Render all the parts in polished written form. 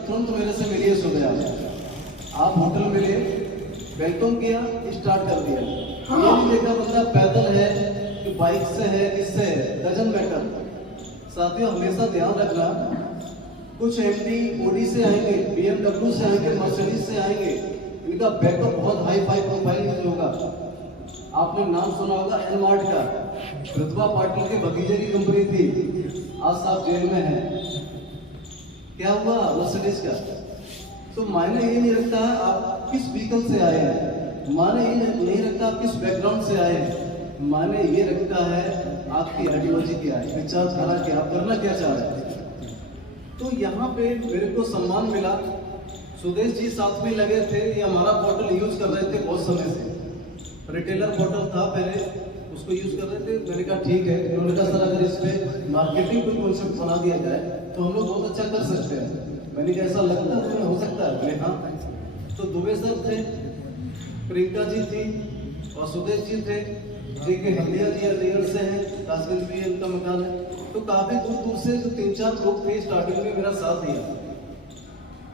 तुरंत मेरे से मिलिए सुबह आप होटल मिले, वेलकम किया, स्टार्ट कर दिया। ये नहीं देखा बंदा पैदल है कि बाइक से है, किससे है, डजंट मैटर। साथियों हमेशा ध्यान रखना, कुछ एमडी ओडी से आएंगे, BMW से आएंगे, मर्सिडीज से आएंगे, इनका बैकअप बहुत हाई फाई प्रोफाइल यूज होगा। आपने नाम सुना होगा एनमार्ट का, प्रतिभा पाटिल के भतीजे की कंपनी थी, आज साहब जेल में है। क्या हुआ मर्सिडीज का? तो मायने ये नहीं रखता आप किस व्हीकल से आए हैं, माने ये नहीं रखता आप किस बैकग्राउंड से आए हैं, माने ये रखता है आपकी आइडियोलॉजी क्या है, विचारधारा क्या, आप करना क्या चाह रहे हैं। तो यहाँ पे मेरे को सम्मान मिला, सुदेश जी साथ में लगे थे, ये हमारा पोर्टल यूज कर रहे थे बहुत समय से, रिटेलर पोर्टल था पहले, उसको यूज कर रहे थे। मैंने कहा ठीक है, उन्होंने कहा सर अगर इस पे मार्केटिंग कोई कॉन्सेप्ट बना दिया जाए तो हम लोग बहुत अच्छा कर सकते हैं। मैंने कहा ऐसा लगता है तुम्हें हो सकता है? हाँ। तो दुबे सर थे, प्रियंका जी थी और सुदेश जी थे, जेके हल्दिया जी अलीगढ़ से हैं, कासगंज भी उनका मकान है। तो काफी दूर दूर से जो 3-4 लोग थे स्टार्टिंग में मेरा साथ दिया।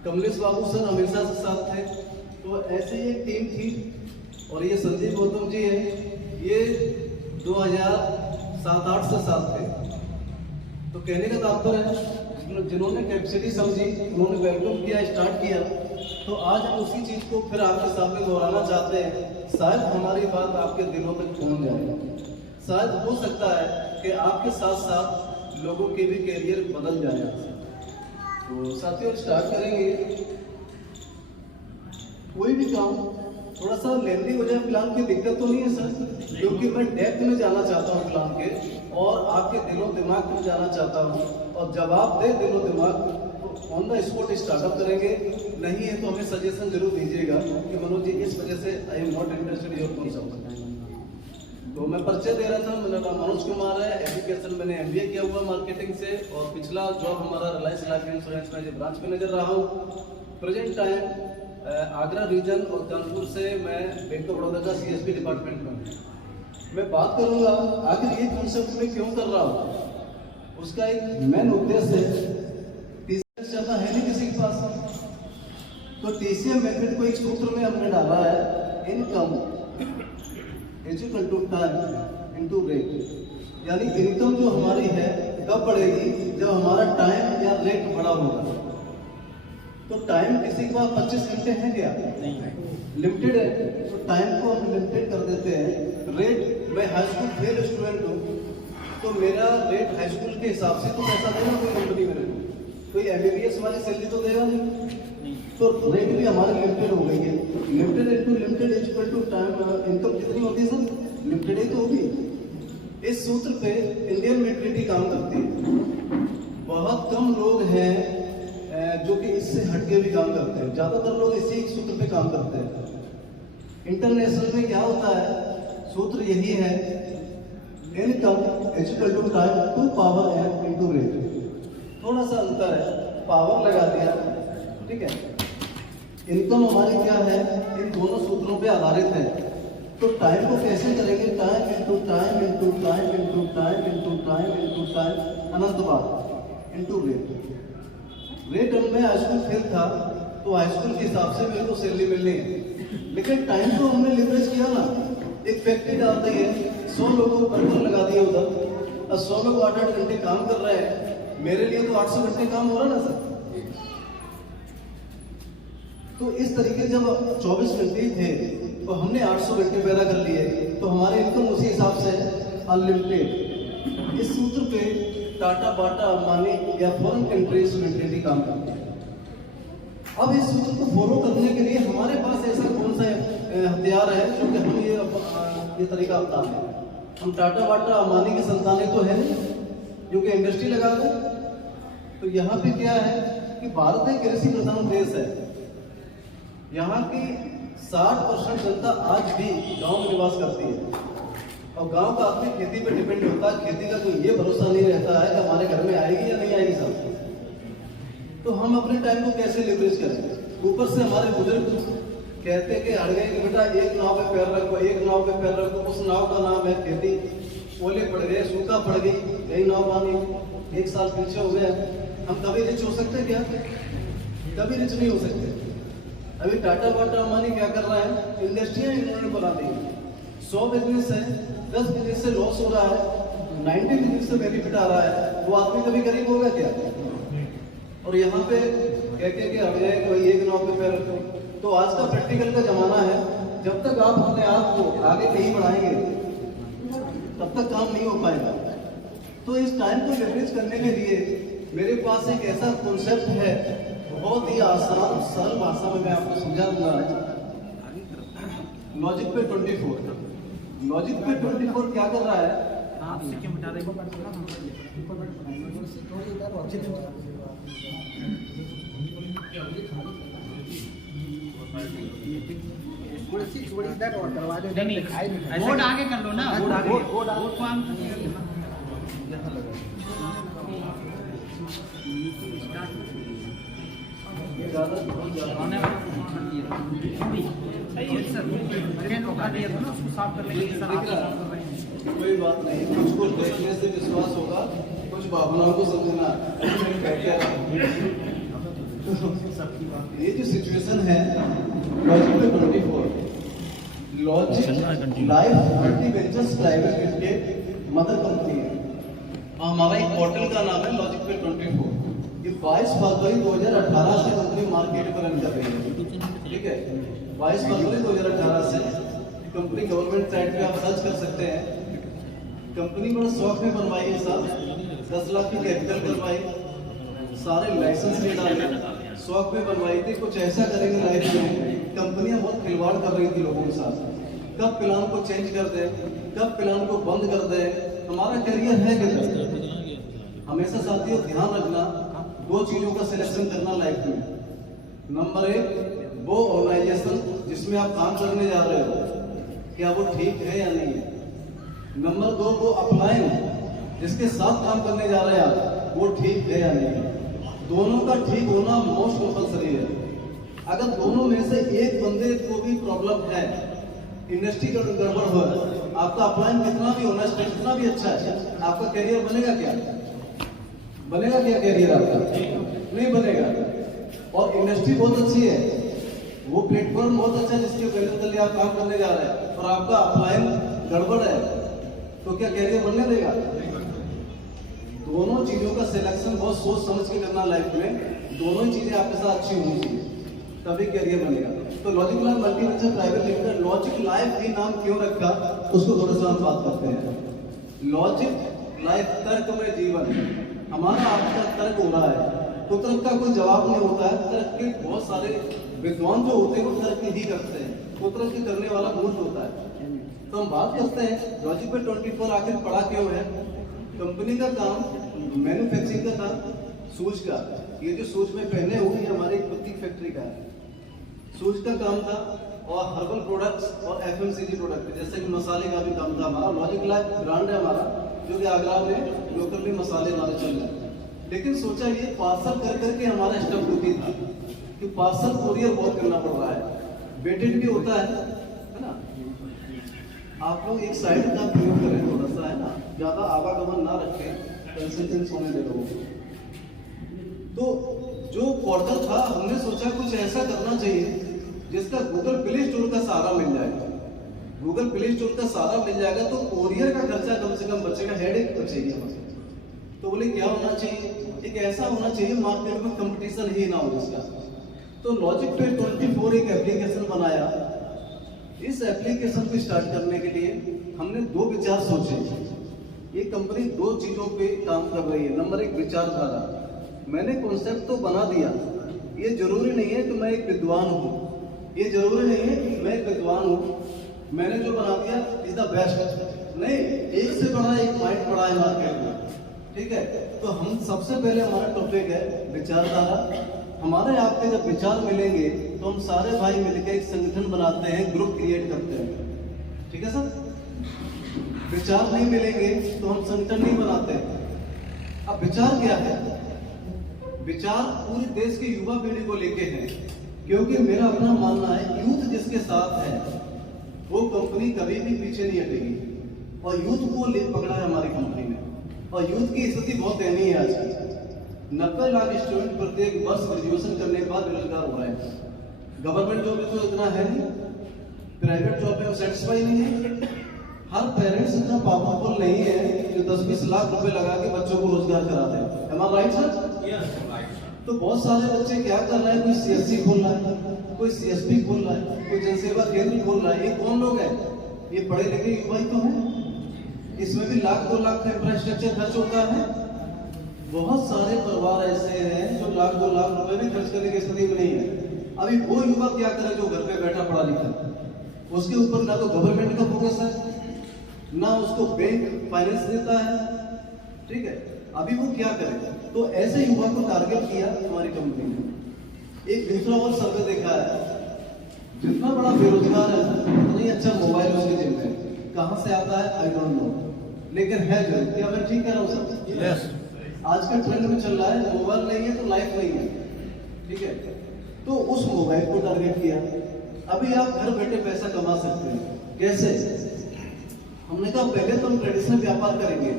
कमलेश बाबू सर हमेशा से साथ थे। तो ऐसे ही एक टीम थी और ये संजीव गौतम जी है, ये 2007-8 से साथ थे। तो कहने का तात्पर्य है जिन्होंने कैपेसिटी समझी, उन्होंने वेलकम किया, स्टार्ट किया, तो आज हम उसी चीज को फिर आपके सामने दोहराना चाहते हैं। शायद हमारी बात आपके दिलों तक पहुंच जाए, शायद हो सकता है कि आपके साथ साथ लोगों के भी कैरियर बदल जाए। तो साथियों स्टार्ट करेंगे। कोई भी काम थोड़ा सा लेंदी हो जाए प्लान की दिक्कत तो नहीं है सर, क्योंकि मैं डेप्थ में जाना चाहता हूँ प्लान के और आपके दिलो दिमाग में जाना चाहता हूँ, और जवाब दे दिलो दिमाग तो ऑन द स्पॉट स्टार्टअप करेंगे। नहीं है तो हमें सजेशन जरूर दीजिएगा कि मनोज जी इस वजह से I am not interested your concept. तो मैं परिचय दे रहा था, मेरा नाम मनोज कुमार है, एजुकेशन मैंने MBA किया हुआ मार्केटिंग से, और पिछला जॉब हमारा रिलायंस लाइफ इंश्योरेंस में ब्रांच मैनेजर रहा हूँ। प्रेजेंट टाइम आगरा रीजन और कानपुर से मैं बैंक ऑफ बड़ौदा का CSP डिपार्टमेंट में मैं बात करूंगा आखिर ये कॉन्सेप्ट में क्यों कर रहा हूँ। उसका एक मेन उद्देश्य है, TCM ज्यादा है नहीं किसी के पास, तो TCM मेथड को एक सूत्र में हमने डाला है, income is equal to time into rate. यानी इनकम जो हमारी है कब बढ़ेगी, जब हमारा टाइम या रेट बड़ा होगा। तो टाइम किसी के पास 25 घंटे है क्या? नहीं है, लिमिटेड है, तो टाइम को हम लिमिटेड कर देते हैं। रेट, मैं हाई स्कूल फेल स्टूडेंट हूँ तो मेरा रेट हाई स्कूल के हिसाब से तो पैसा देना कोई कंपनी मेरे को, कोई MBBS वाली सैलरी तो देगा नहीं, तो रेट भी हमारी लिमिटेड हो गई है। Limited into limited is equal to time. Income कितनी होती है सर? लिमिटेड ही तो होगी। इस सूत्र पे इंडियन मेंटलिटी काम करती है। बहुत कम लोग हैं जो कि इससे हटके भी काम करते हैं, ज्यादातर लोग इसी सूत्र पे काम करते हैं। इंटरनेशनल में क्या होता है, सूत्र यही है, income is equal to time to power n into rate. थोड़ा सा अंतर है, पावर लगा दिया, ठीक है। इनकम हमारी क्या है, इन दोनों सूत्रों पे आधारित है। तो टाइम को कैसे करेंगे, time into time into time into time into time into time अनंत बार इनटू रेट। रेट में हाई स्कूल फेल था तो हाई स्कूल के हिसाब से मेरे को सैलरी मिलनी है, लेकिन टाइम को हमने लिवरेज किया ना। एक फैक्ट्री डालते हैं, 100 लोगों को कंट्रोल लगा दिया उधर, और 100 लोग 8-8 घंटे काम कर रहे हैं, मेरे लिए तो 800 घंटे काम हो रहा ना सर। तो इस तरीके जब 24 घंटे थे तो हमने 800 घंटे पैदा कर लिए, तो हमारे इनकम उसी हिसाब से अनलिमिटेड। इस सूत्र पे टाटा, बाटा, अंबानी या फॉरेन कंट्रीज मेंटलिटी काम करती है। अब इस सूत्र को फॉलो करने के लिए हमारे पास ऐसा कौन सा हथियार है जो कि हम ये तरीका अपनाते हैं। हम टाटा, बाटा, अंबानी की संतानें तो है नहीं जो कि इंडस्ट्री लगा दें। तो यहाँ पे क्या है कि भारत एक कृषि प्रधान देश है। यहाँ की 60% जनता आज भी गांव में निवास करती है, और गांव का आदमी खेती पे डिपेंड होता है। खेती का कोई ये भरोसा नहीं रहता है कि हमारे घर में आएगी या नहीं आएगी सब। तो हम अपने टाइम को कैसे लिवरेज करें। ऊपर से हमारे बुजुर्ग कहते कि हट गए कि बेटा एक नाव पे पैर रखो, एक नाव पे पैर रखो। उस नाव का नाम है खेती। ओले पड़ गए, सूखा पड़ गई, यही नाव पानी 1 साल पीछे हो गया। हम कभी रिच हो सकते क्या? कभी रिच नहीं हो सकते। अभी टाटा वाटा अंबानी क्या कर रहा है, इंडस्ट्रियां इन्होंने बना दी, 100 बिजनेस है, 10 बिजनेस से लॉस हो रहा है, 90 बिजनेस से बेनिफिट आ रहा है, वो आदमी कभी गरीब होगा क्या? और यहाँ पे कहते हैं कि हमें कोई एक नाव पे पैर रखो। तो आज का प्रैक्टिकल का जमाना है, जब तक आप अपने आप को आगे नहीं बढ़ाएंगे तब तक काम नहीं हो पाएगा। तो इस टाइम को लेवरेज करने के लिए मेरे पास एक ऐसा कॉन्सेप्ट है, बहुत ही आसान सरल भाषा में मैं आपको समझा दूंगा। लॉजिक पे 24, लॉजिक पे 24 क्या कर रहा है? बोर्ड आगे कर लो ना, बोर्ड आगे, बोर्ड को हम कोई बात नहीं, कुछ को देखने से विश्वास होगा, कुछ भावनाओं को समझना। ये जो सिचुएशन है लॉजिक पे 24, logic Life multi ventures private limited mother company है। हमारा एक पोर्टल का नाम है लॉजिक पे 24। ये 22 फरवरी 2018 से कंपनी मार्केट पर रन कर रही है। ठीक है, 22 फरवरी 2018 से कंपनी गवर्नमेंट साइट पे आप सर्च कर सकते हैं। कंपनी बड़ा शौक में बनवाई है साहब, 10 लाख की कैपिटल करवाई, सारे लाइसेंस ले डाले, शौक में बनवाई थी। कुछ ऐसा करेंगे लाइफ में, कंपनियां बहुत खिलवाड़ कर रही थी लोगों के साथ, कब प्लान को चेंज कर दे, कब प्लान को बंद कर दे। हमारा करियर है किधर? हमेशा साथियों ध्यान रखना, 2 चीजों का सिलेक्शन करना लाइफ में। नंबर 1, वो ऑर्गेनाइजेशन जिसमें आप काम करने जा रहे हो, क्या वो ठीक है या नहीं है। नंबर 2, वो अपलाइन जिसके साथ काम करने जा रहे हैं आप, वो ठीक है या नहीं है। दोनों का ठीक होना मोस्ट कंपल्सरी है। अगर दोनों में से एक बंदे को भी प्रॉब्लम है, इंडस्ट्री का गड़बड़ हो, आपका अपलाइन कितना भी होना चाहिए, कितना भी अच्छा है, आपका करियर बनेगा क्या? बनेगा क्या करियर आपका? नहीं बनेगा। और इंडस्ट्री बहुत अच्छी है, वो प्लेटफॉर्म बहुत अच्छा है जिसके वजह से आप काम करने जा रहे हैं, और आपका अपलाइन गड़बड़ है, तो क्या करियर बनने देगा? दोनों चीजों का सिलेक्शन बहुत सोच समझ के करना लाइफ में। दोनों ही चीजें आपके साथ अच्छी होनी चाहिए, तभी करियर बनेगा। तो Logic Life Multi Venture Private Limited, Logic Life ही नाम क्यों रखा, उसको थोड़ा सा हम बात करते हैं। लॉजिक लाइफ तर्कमय जीवन, हमारा आपका तर्क हो रहा है, तो तर्क का कोई जवाब नहीं होता है। तर्क के बहुत सारे विद्वान जो होते हैं वो तर्क ही करते हैं, वो तर्क करने वाला मूर्ख होता है। तो हम बात करते हैं लॉजिक पे 24 आखिर पड़ा क्यों है। कंपनी का काम मैन्युफैक्चरिंग का था, शूज का। ये जो शूज में पहने हुए ये हमारी खुद की फैक्ट्री का है, शूज का काम था। और हर्बल प्रोडक्ट्स और एफएमसीजी प्रोडक्ट, जैसे कि मसाले का भी काम था हमारा। लॉजिक लाइफ ब्रांड है हमारा, जो कि आगरा में लोकल में मसाले हमारे चल रहे हैं। लेकिन सोचा ये पार्सल कर करके हमारा स्टफ होती था कि पार्सल कोरियर बहुत करना पड़ रहा है, वेटेड भी होता है ना। आप लोग एक साइड का प्रयोग करें थोड़ा सा, है ना, ज्यादा आवागमन ना रखें, कंसिस्टेंस होने दे लोगों को। तो जो पोर्टल था, हमने सोचा कुछ ऐसा करना चाहिए जिसका गूगल प्ले स्टोर का सहारा मिल जाएगा। गूगल प्ले स्टोर का सहारा मिल जाएगा तो कोरियर का खर्चा कम से कम बचेगा, हेडेक बचेगी हमारे। तो बोले क्या होना चाहिए, एक ऐसा होना चाहिए मार्केट में कंपटीशन ही ना हो इसका। तो लॉजिक पे 24 एक एप्लीकेशन बनाया। इस एप्लीकेशन को स्टार्ट करने के लिए हमने 2 विचार सोचे। ये कंपनी 2 चीजों पे काम कर रही है। नंबर 1 विचारधारा, मैंने कॉन्सेप्ट तो बना दिया, ये जरूरी नहीं है कि मैं एक विद्वान हूँ, ये जरूरी नहीं है कि मैं एक विद्वान हूँ, मैंने जो बना दिया इज द बेस्ट। नहीं, एक से बड़ा एक माइंड पड़ा है मार्केट में, ठीक है। तो हम सबसे पहले हमारा टॉपिक है विचारधारा। हमारे आपके जब विचार मिलेंगे तो हम सारे भाई मिलकर एक संगठन बनाते हैं, ग्रुप क्रिएट करते हैं, ठीक है सर। विचार नहीं मिलेंगे तो हम संगठन नहीं बनाते। अब विचार क्या है? विचार पूरे देश की युवा पीढ़ी को लेके है, क्योंकि मेरा अपना मानना है यूथ जिसके साथ है वो कंपनी कभी भी पीछे नहीं हटेगी। और यूथ को ले पकड़ा है हमारी कंपनी ने, और यूथ की स्थिति बहुत दयनीय है आज की। 90 लाख स्टूडेंट प्रत्येक वर्ष ग्रेजुएशन करने के बाद गवर्नमेंट जॉब में तो इतना है नहीं, प्राइवेट जॉब में सेटिस्फाई नहीं है। हर पेरेंट्स इतना पावरफुल नहीं है जो 10-20 लाख रुपए लगा के बच्चों को रोजगार कराते हैं। Am I right, sir? तो बहुत सारे बच्चे क्या कर रहे हैं, कोई सीएससी खोल रहा है, कोई सीएसपी खोल रहा है, कोई जनसेवा केंद्र खोल रहा है। ये कौन लोग हैं? ये पढ़े लिखे युवा ही तो हैं। इसमें भी लाख 2 लाख का इंफ्रास्ट्रक्चर खर्च होता है। बहुत सारे परिवार ऐसे हैं जो लाख 2 लाख रुपए भी खर्च करने की स्थिति में नहीं है। अभी वो युवा क्या करे जो घर पे बैठा पढ़ा लिखा, उसके ऊपर ना तो गवर्नमेंट का फोकस है, ना उसको बैंक फाइनेंस देता है। ठीक है, अभी वो क्या करेगा? तो ऐसे युवा को टारगेट किया हमारी कंपनी ने। एक दूसरा और सर्वे देखा है, जितना बड़ा बेरोजगार है उतना ही अच्छा मोबाइल उसके जेब में। कहां से आता है आई डोंट नो, लेकिन है जरूर। क्या मैं ठीक कह रहा हूं सर? यस। आज का ट्रेंड में चल रहा है, मोबाइल नहीं है तो लाइफ नहीं है। ठीक है, तो उस मोबाइल को टारगेट किया। अभी आप घर बैठे पैसा कमा सकते हैं। कैसे? हमने कहा पहले तो हम ट्रेडिशनल व्यापार करेंगे।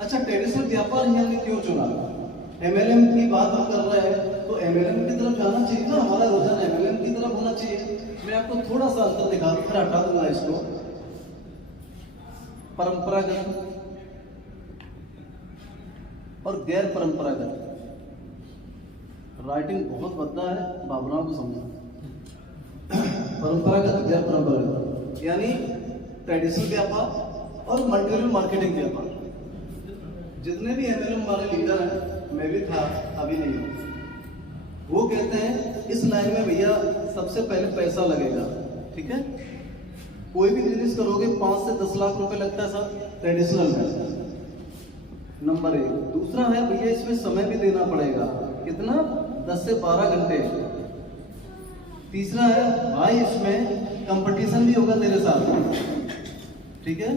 अच्छा, ट्रेडिशनल व्यापार ही हमने क्यों चुना? एमएलएम की बात हम कर रहे हैं तो एमएलएम की तरफ जाना चाहिए ना, हमारा रुझान एमएलएम की तरफ होना चाहिए। मैं आपको थोड़ा सा अंतर दिखा दूं, फिर हटा दूंगा इसको। परंपरागत और गैर परंपरागत, राइटिंग बहुत बदला है, भावनाओं को समझा। परंपरागत गैर परंपरागत यानी ट्रेडिशनल व्यापार और मटेरियल मार्केटिंग व्यापार। जितने भी एमएलएम वाले लीडर हैं, मैं भी था, अभी नहीं हूं, वो कहते हैं इस लाइन में भैया सबसे पहले पैसा लगेगा। ठीक है, कोई भी बिजनेस करोगे 5 से 10 लाख रुपए लगता है सर ट्रेडिशनल में, नंबर 1। दूसरा है भैया इसमें समय भी देना पड़ेगा, कितना? 10 से 12 घंटे। तीसरा है भाई इसमें कंपटीशन भी होगा तेरे साथ। ठीक है,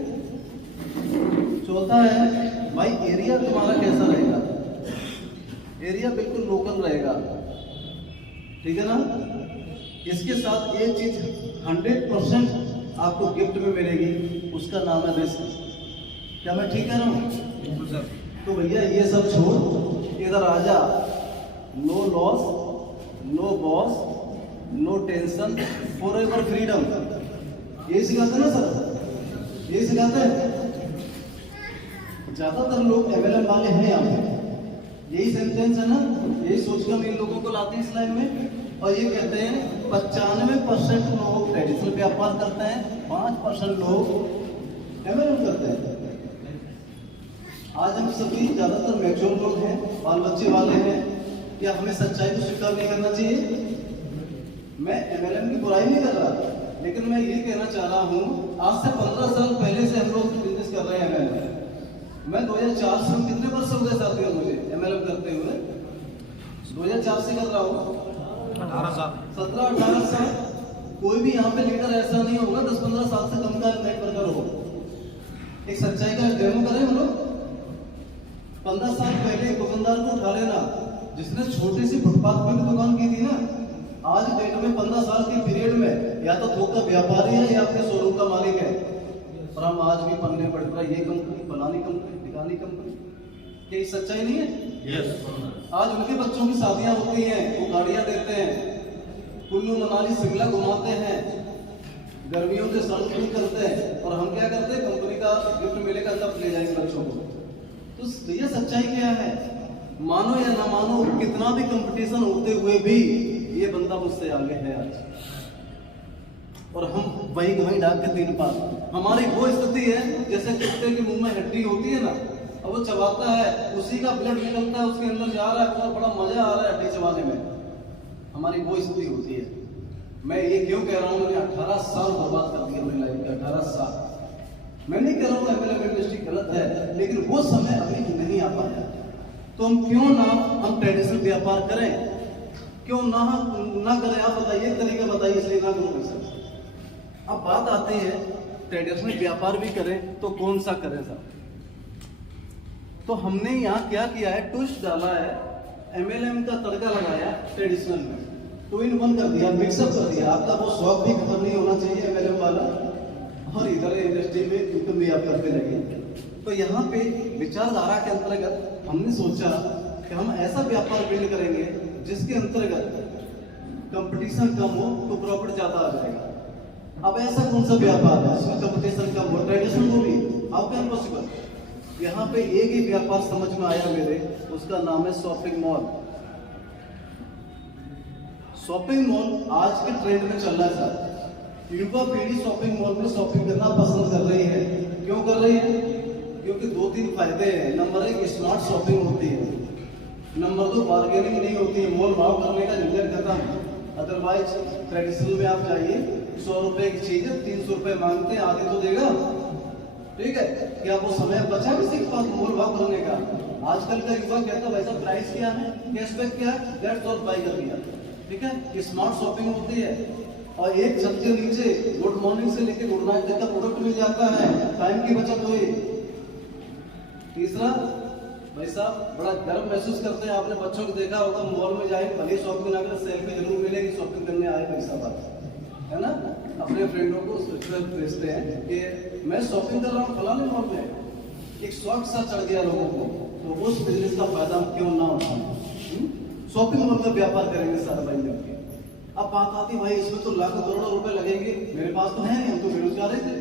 चौथा है भाई एरिया तुम्हारा कैसा रहेगा? एरिया बिल्कुल लोकल रहेगा। ठीक है ना? इसके साथ एक चीज 100% आपको गिफ्ट में मिलेगी, उसका नाम है रिस्क। क्या मैं ठीक कह रहा हूं? तो भैया ये सब छोड़, इधर आ जा। No loss, no boss, no tension, forever freedom. यही सिखाते ना सर? यही सिखाते हैं। ज्यादातर लोग एमएलएम वाले हैं यहाँ पे, यही सेंटेंस है ना, यही सोचकर हम इन लोगों को लाते हैं इस लाइन में। और ये कहते हैं 95% लोग ट्रेडिशनल व्यापार करते हैं, 5% लोग एमएलएम करते हैं। आज हम सभी ज्यादातर मैच्योर लोग हैं, बाल बच्चे वाले हैं, क्या हमें सच्चाई को स्वीकार नहीं करना चाहिए? मैं एमएलएम की बुराई नहीं कर रहा, लेकिन मैं ये कहना चाह रहा हूँ, आज से 15 साल पहले से हम लोग बिजनेस कर रहे हैं एमएलएम। मैं 2004 से, कितने वर्ष हो गए साथियों मुझे एमएलएम करते हुए? 2004 से कर रहा हूँ, 17-18 साल। कोई भी यहाँ पे लीडर ऐसा नहीं होगा 10-15 साल से कम का नेट वर्कर हो। एक सच्चाई का डेमो करें हम लोग। 15 साल पहले एक दुकानदार को उठा लेना जिसने छोटी सी फुटपाथ पे दुकान की थी ना, आज डेट में 15 साल के पीरियड में या तो थोक का व्यापारी है या आपके शोरूम का मालिक है। और हम आज भी पढ़ने पड़ रहा है, ये कंपनी, फलानी कंपनी, ढिकानी कंपनी। क्या ये सच्चाई नहीं है? यस। आज उनके बच्चों की शादियां होती हैं, वो गाड़ियां देते हैं, कुल्लू मनाली शिमला घुमाते हैं, गर्मियों के सर्दी करते हैं, और हम क्या करते हैं? कंपनी का गिफ्ट मिलेगा तब ले जाएंगे बच्चों को। तो ये सच्चाई क्या है? मानो या ना मानो, कितना भी कंपटीशन होते हुए भी ये बंदा मुझसे आगे है आज, और हम वही डाक के 3 पार। हमारी वो स्थिति है जैसे कुत्ते के मुंह में हड्डी होती है ना, और वो चबाता है, उसी का ब्लड निकलता है, उसके अंदर जा रहा है, बहुत बड़ा मजा आ रहा है हड्डी चबाने में। हमारी वो स्थिति होती है। मैं ये क्यों कह रहा हूँ? मैंने 18 साल बर्बाद कर दिया अपनी लाइफ के, 18 साल। मैं नहीं कह रहा हूँ एमएलएम इंडस्ट्री गलत है, लेकिन वो समय अभी नहीं आ पाया। तो हम क्यों ना हम ट्रेडिशनल व्यापार करें? क्यों ना करें? आप बताइए, तरीका बताइए, इसलिए ना करूँ सर। अब बात आती है ट्रेडिशनल व्यापार भी करें तो कौन सा करें सर? तो हमने यहाँ क्या किया है, ट्विस्ट डाला है, एमएलएम का तड़का लगाया ट्रेडिशनल में, 2 in 1 कर दिया, मिक्सअप कर दिया। आपका वो शौक भी खत्म नहीं होना चाहिए एमएलएम वाला, और इधर इंडस्ट्री में इनकम भी आप करते रहिए। तो यहाँ पे विचारधारा के अंतर्गत हमने सोचा कि हम ऐसा व्यापार बिल्ड करेंगे जिसके अंतर्गत कंपटीशन कम हो तो प्रॉफिट ज्यादा आ जाएगा। अब ऐसा कौन सा व्यापार है जिसमें कंपटीशन कम हो? ट्रेडिशनल को भी हाउ कैन पॉसिबल? यहाँ पे एक ही व्यापार समझ में आया मेरे, उसका नाम है शॉपिंग मॉल। शॉपिंग मॉल आज के ट्रेंड में चल रहा है सर। युवा पीढ़ी शॉपिंग मॉल में शॉपिंग करना पसंद कर रही है। क्यों कर रही है? क्योंकि 2-3 फायदे हैं। नंबर 1, स्मार्ट शॉपिंग होती है। नंबर 2, बार्गेनिंग नहीं होती है, मोल भाव करने का झंझट खत्म। अदरवाइज ट्रेडिशनल में आप जाइए, 100 रुपए की चीज है 300 रुपए मांगते हैं, आधे तो देगा। ठीक है, क्या वो समय बचा किसी के पास मोल भाव करने का? आजकल का युवा कहता है भाई साहब प्राइस क्या है, कैशबैक क्या है, दैट्स ऑल बाय कर दिया। ठीक है, स्मार्ट शॉपिंग होती है और एक छत के नीचे गुड मॉर्निंग से लेकर गुड नाइट तक का प्रोडक्ट मिल जाता है, टाइम की बचत हुई। तीसरा, भाई साहब बड़ा गर्व महसूस करते हैं, आपने बच्चों को देखा होगा मॉल में जाए भले शॉपिंग ना करें, सेल्फी जरूर मिलेगी, शॉपिंग करने आए पैसा बात है ना। अपने फ्रेंडों को भेजते हैं कि मैं शॉपिंग कर रहा हूँ फलाने मॉल में। एक शौक सा चढ़ गया लोगों को, तो उस बिजनेस का फायदा हम क्यों ना उठाएं? शॉपिंग मॉल का व्यापार करेंगे सारे भाई मिलकर। अब बात आती भाई इसमें तो लाखों करोड़ों रुपए लगेंगे, मेरे पास तो है नहीं, हम तो बेरोजगार थे।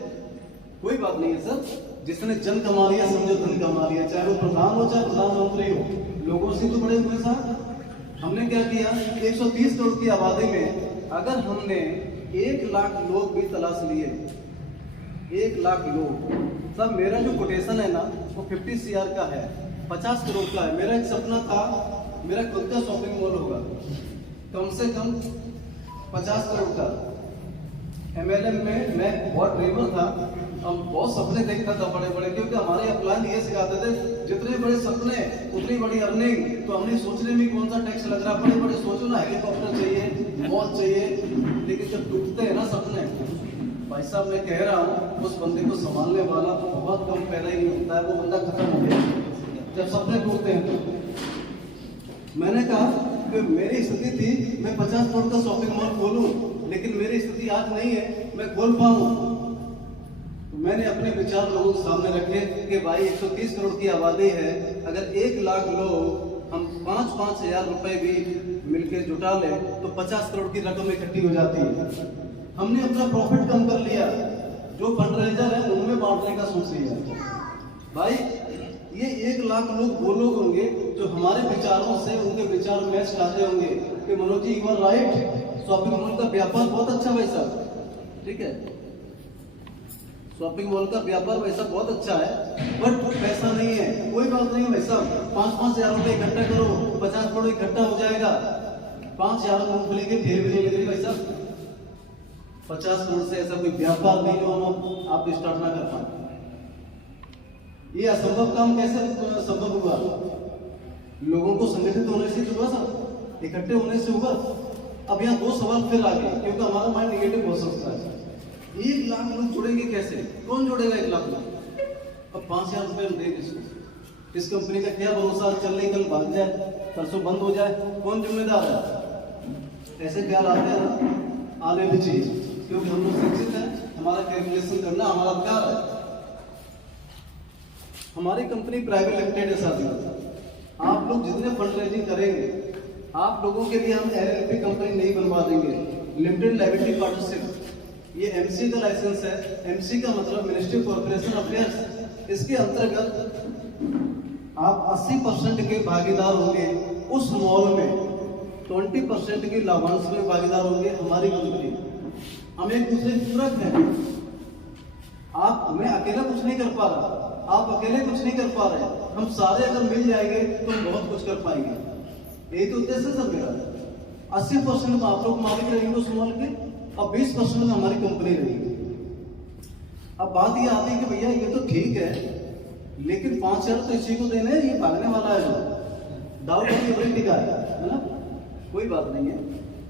कोई बात नहीं है सर, जिसने जन कमा लिया समझो धन कमा लिया, चाहे वो प्रधान हो चाहे प्रधानमंत्री हो, लोगों से तो बड़े हुए साहब। हमने क्या किया, 130 करोड़ की आबादी में अगर हमने 1 लाख लोग भी तलाश लिए, 1 लाख लोग, सब मेरा जो कोटेशन है ना वो 50 CR का है, 50 करोड़ का है। मेरा एक सपना था मेरा खुद का शॉपिंग मॉल होगा, कम से कम 50 करोड़ का। MLM में मैं बहुत ड्रीमर था, हम बहुत सपने देखता था बड़े बड़े, क्योंकि हमारे प्लान ये सिखाते थे जितने बड़े सपने उतनी बड़ी अर्निंग। तो हमने सोचने में कौन सा टैक्स लग रहा, बड़े बड़े सोचो ना, हेलीकॉप्टर चाहिए, मॉल चाहिए, लेकिन जब टूटते हैं ना सपने, भाई साहब मैं कह रहा हूँ उस बंदे को संभालने वाला बहुत कम पैदा ही नहीं होता है, वो बंदा खत्म हो गया जब सपने टूटते हैं। तो मैंने कहा कि मेरी स्थिति थी मैं 50 करोड़ का शॉपिंग मॉल खोलूं, लेकिन मेरी स्थिति आज नहीं है मैं खोल पाऊं। तो मैंने अपने विचार लोगों के सामने रखे कि भाई 130 करोड़ की आबादी है, अगर 1 लाख लोग हम 5-5 हजार रुपए भी मिलकर जुटा ले तो 50 करोड़ की रकम इकट्ठी हो जाती है। हमने अपना प्रॉफिट कम कर लिया, जो फंड रेजर है उनमें बांटने का सोच लिया। भाई ये 1 लाख लोग वो लोग होंगे जो हमारे विचारों से उनके विचार मैच खाते होंगे कि Manoj ji you are right, shopping mall का व्यापार बहुत अच्छा भाई साहब। ठीक है, शॉपिंग मॉल का व्यापार वैसा बहुत अच्छा है, बट पैसा नहीं है। कोई बात नहीं भाई साहब, 5-5 हजार रुपए इकट्ठा करो, 50 करोड़ इकट्ठा हो जाएगा। 5 हजार मूंगफली के ढेर भी नहीं लग रही भाई साहब। 50 करोड़ से ऐसा कोई व्यापार नहीं जो हम आप स्टार्ट ना कर पाए। ये असंभव काम कैसे संभव हुआ? लोगों को संगठित होने से हुआ सर, इकट्ठे होने से हुआ। अब यहाँ 2 सवाल फिर आ गए, क्योंकि हमारा माइंड निगेटिव हो सकता है। 1 लाख लोग जुड़ेंगे कैसे? कौन जुड़ेगा 1 लाख लोग? अब 5 हजार रुपए हम देंगे इसको, इस कंपनी का क्या भरोसा, चल नहीं कल भाग जाए, परसों बंद हो जाए, कौन जिम्मेदार है? ऐसे ख्याल आते हैं ना, आने भी चाहिए, क्योंकि हम लोग शिक्षित हैं, हमारा कैलकुलेशन करना हमारा अधिकार है। हमारी कंपनी प्राइवेट लिमिटेड है साथियों। आप लोग जितने फंड रेजिंग करेंगे, आप लोगों के लिए हम LLP कंपनी नहीं बनवा देंगे, लिमिटेड लायबिलिटी पार्टनरशिप। ये MC का लाइसेंस है, MC का मतलब मिनिस्ट्री कॉर्पोरेशन अफेयर्स। इसके अंतर्गत आप 80% के भागीदार होंगे उस मॉल में, 20% के लाभांश में भागीदार होंगे हमारी कंपनी। हम एक दूसरे की पूरक हैं। मैं अकेला कुछ नहीं कर पा रहा, आप अकेले कुछ नहीं कर पा रहे, हम सारे अगर मिल जाएंगे तो हम बहुत कुछ कर पाएंगे। यही तो उद्देश्य है सर मेरा। 80% आप लोग मालिक रहेंगे उस मॉल के और 20% में हमारी कंपनी रहेगी। अब बात ये आती है कि भैया ये तो ठीक है, लेकिन 5 हजार तो इसी को देने हैं, ये भागने वाला है जो डाउट है बड़ी टिका है ना। कोई बात नहीं है,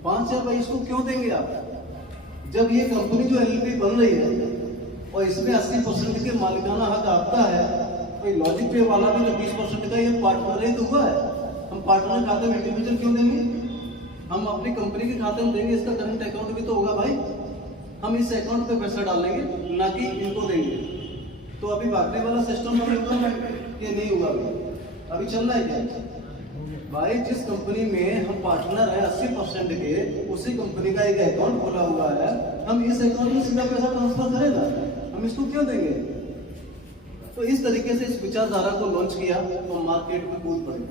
5 हजार भाई इसको क्यों देंगे आप? जब ये कंपनी जो LLP बन रही है और इसमें 80% के मालिकाना हक आता है, कोई लॉजिक पे वाला भी तो 20% का ये पार्टनर ही तो हुआ है। हम पार्टनर खाते में इंडिविजुअल क्यों देंगे? हम अपनी कंपनी के खाते में देंगे, इसका करंट अकाउंट भी तो होगा भाई। हम इस अकाउंट पे पैसा डालेंगे, ना कि इनको देंगे। तो अभी भागने वाला सिस्टम हमें होगा कि नहीं हुआ? अभी चल रहा है क्या? भाई जिस कंपनी में हम पार्टनर हैं 80% के, उसी कंपनी का एक अकाउंट खोला हुआ है, हम इस अकाउंट में सीधा पैसा ट्रांसफर करेगा, हम इसको क्यों देंगे? तो इस तरीके से इस विचारधारा को लॉन्च किया तो मार्केट में कूद पड़े।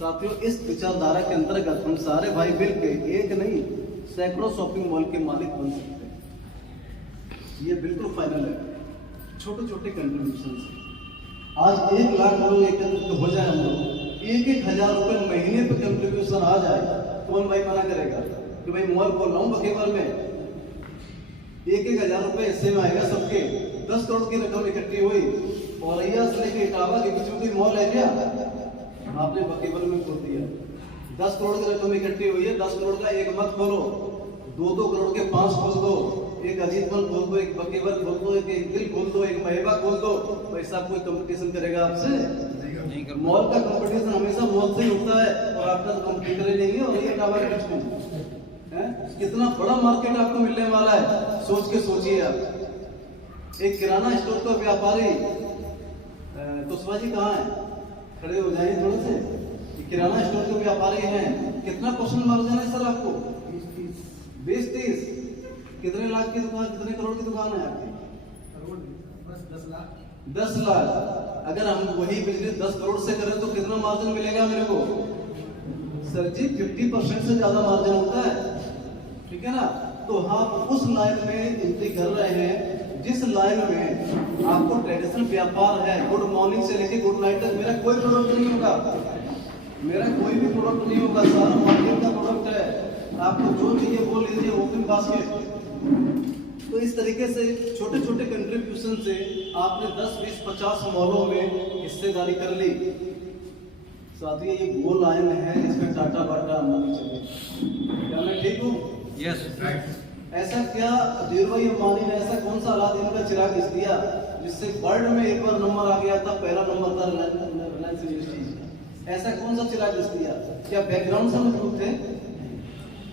साथियों, इस विचारधारा के अंतर्गत हम सारे भाई मिलके एक नहीं सैकड़ों शॉपिंग मॉल के मालिक बन सकते हैं। ये बिल्कुल फाइनल है। छोटे छोटे कंट्रीब्यूशन से आज 1 लाख लोग एकत्रित हो जाए, हम लोग 1,000 रुपए महीने पे कंट्रीब्यूशन आ जाए, कौन भाई मना करेगा कि भाई मॉल खोल रहा हूँ बखेवर में, 1,000 रुपए हिस्से में आएगा सबके। 10 करोड़ की रकम इकट्ठी हुई और से लेके इटावा के बीच में कोई मॉल है क्या? आपने बखेवर में खोल दिया। 10 करोड़ की रकम इकट्ठी हुई है, 10 करोड़ का एक मत खोलो, 2-2 करोड़ के 5 खोल दो, एक अजीत मल खोल दो, एक बखेवर खोल दो, एक दिल खोल दो, एक महबा खोल दो। पैसा कोई कंपटीशन करेगा आपसे? नहीं। मॉल का कंपटीशन हमेशा मॉल से ही होता है और आपका तो कंपटीटर ही नहीं है। और ये टावर है, कितना बड़ा मार्केट आपको मिलने वाला है, सोच के सोचिए आप। एक किराना स्टोर का व्यापारी, कुशवा जी कहाँ है? खड़े हो जाइए थोड़े से। किराना स्टोर के व्यापारी हैं, कितना परसेंट मार्जिन है सर आपको? 20-30। कितने लाख की दुकान, कितने करोड़ की दुकान है आपकी? 10 लाख। अगर हम वही बिजनेस 10 करोड़ से करें तो कितना मार्जिन मिलेगा मेरे को? सर जी 50% से ज्यादा मार्जिन होता है, ठीक है ना? तो हम उस लाइन में एंट्री कर रहे हैं जिस लाइन में आपको ट्रेडिशनल व्यापार है, गुड मॉर्निंग से लेके गुड नाइट तक मेरा कोई प्रोडक्ट नहीं होगा, मेरा कोई भी प्रोडक्ट नहीं होगा, सारा मार्केट का प्रोडक्ट है। आपको जो चाहिए वो लीजिए, ओपन बास्केट। तो इस तरीके से छोटे छोटे कंट्रीब्यूशन से आपने 10, 20, 50 मॉलों में हिस्सेदारी कर ली। साथियों, ये वो लाइन है जिसमें टाटा बाटा अंबानी चले। क्या मैं ठीक हूँ? यस, ऐसा क्या धीरूभाई अंबानी ने ऐसा कौन सा अलादीन का चिराग घिस दिया जिससे वर्ल्ड में एक बार नंबर आ गया था, पहला नंबर था रिलायंस इंडस्ट्रीज। ऐसा कौन सा चिराग घिस दिया? क्या बैकग्राउंड से मजबूत थे?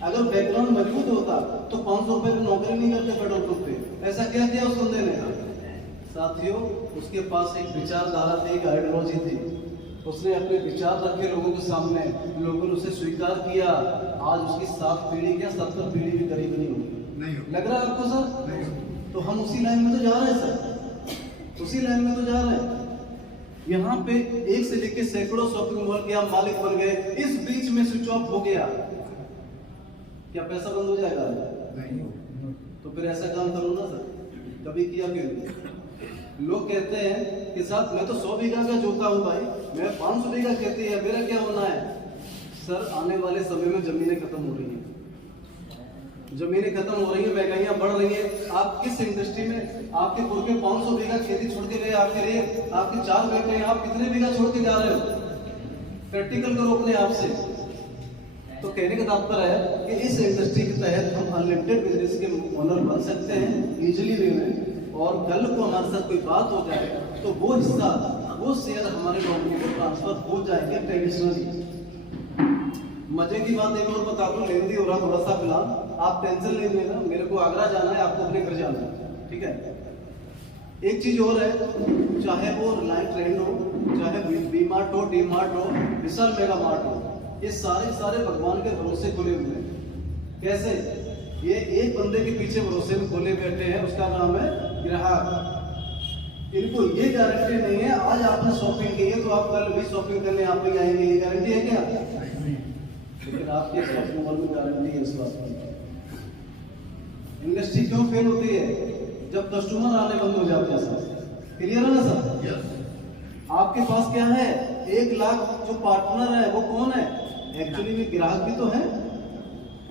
अगर बैकग्राउंड मजबूत होता तो 500 रुपए में नौकरी नहीं करते पेट्रोल पंप पे। ऐसा क्या किया उस बंदे ने? साथियों, उसके पास एक विचारधारा थी, एक आइडियोलॉजी थी। उसने अपने विचार रखे लोगों के सामने, लोगों ने उसे स्वीकार किया। आज उसकी 7 पीढ़ी क्या 70 पीढ़ी भी गरीब नहीं होगी। लग रहा है आपको सर? नहीं। तो हम उसी लाइन में तो जा रहे हैं सर, उसी लाइन में तो जा रहे हैं। यहाँ पे एक से लेके सैकड़ों शॉपिंग मॉल के आप मालिक बन गए, इस बीच में स्विच ऑफ हो गया, क्या पैसा बंद हो जाएगा? नहीं। तो फिर ऐसा काम करो ना सर, कभी किया क्यों? लोग कहते हैं कि साहब मैं तो 100 बीघा का जोता हूँ भाई, मैं 500 बीघा कहती है, मेरा क्या होना है? सर, आने वाले समय में जमीनें खत्म हो रही हैं, जमीनें खत्म हो रही हैं, महंगाइयां बढ़ रही है। आप किस इंडस्ट्री में, आपके पूर्व के 500 बीघा खेती छोड़ के गए आपके लिए, आपके 4 बेटे हैं, आप कितने बीघा छोड़ के जा रहे हो? प्रैक्टिकल करो अपने आप से। तो कहने का तात्पर्य है कि इस इंडस्ट्री के तहत हम अनलिमिटेड बिजनेस के ओनर बन सकते हैं इजीली वे में, और कल को हमारे साथ कोई बात हो जाए तो वो हिस्सा, वो शेयर हमारे नॉमिनी को ट्रांसफर हो जाएंगे ट्रेडिशनली। मजे की बात एक और बता दूं, लेंदी हो रहा थोड़ा सा प्लान, आप टेंशन नहीं लेना, मेरे को आगरा जाना है, आपको अपने घर जाना है, ठीक है? एक चीज और है, चाहे वो रिलायंस ट्रेंड हो, चाहे वी मार्ट हो, डी मार्ट हो, विशाल मेगा मार्ट हो, ये सारे भगवान के भरोसे खुले हुए हैं। कैसे? ये एक बंदे के पीछे भरोसे में खोले बैठे हैं, उसका नाम है ग्राहक। इनको ये गारंटी नहीं है आज आपने शॉपिंग की है तो आप कल भी शॉपिंग करने आप ही आएंगे, ये गारंटी है क्या? लेकिन आपके शॉपिंग मॉल में गारंटी है इस बात की। इंडस्ट्री क्यों फेल होती है? जब कस्टमर आने बंद हो जाते हैं सर। क्लियर है ना सर? आपके पास क्या है? 1 लाख जो पार्टनर है वो कौन है? एक्चुअली में ग्राहक भी तो है।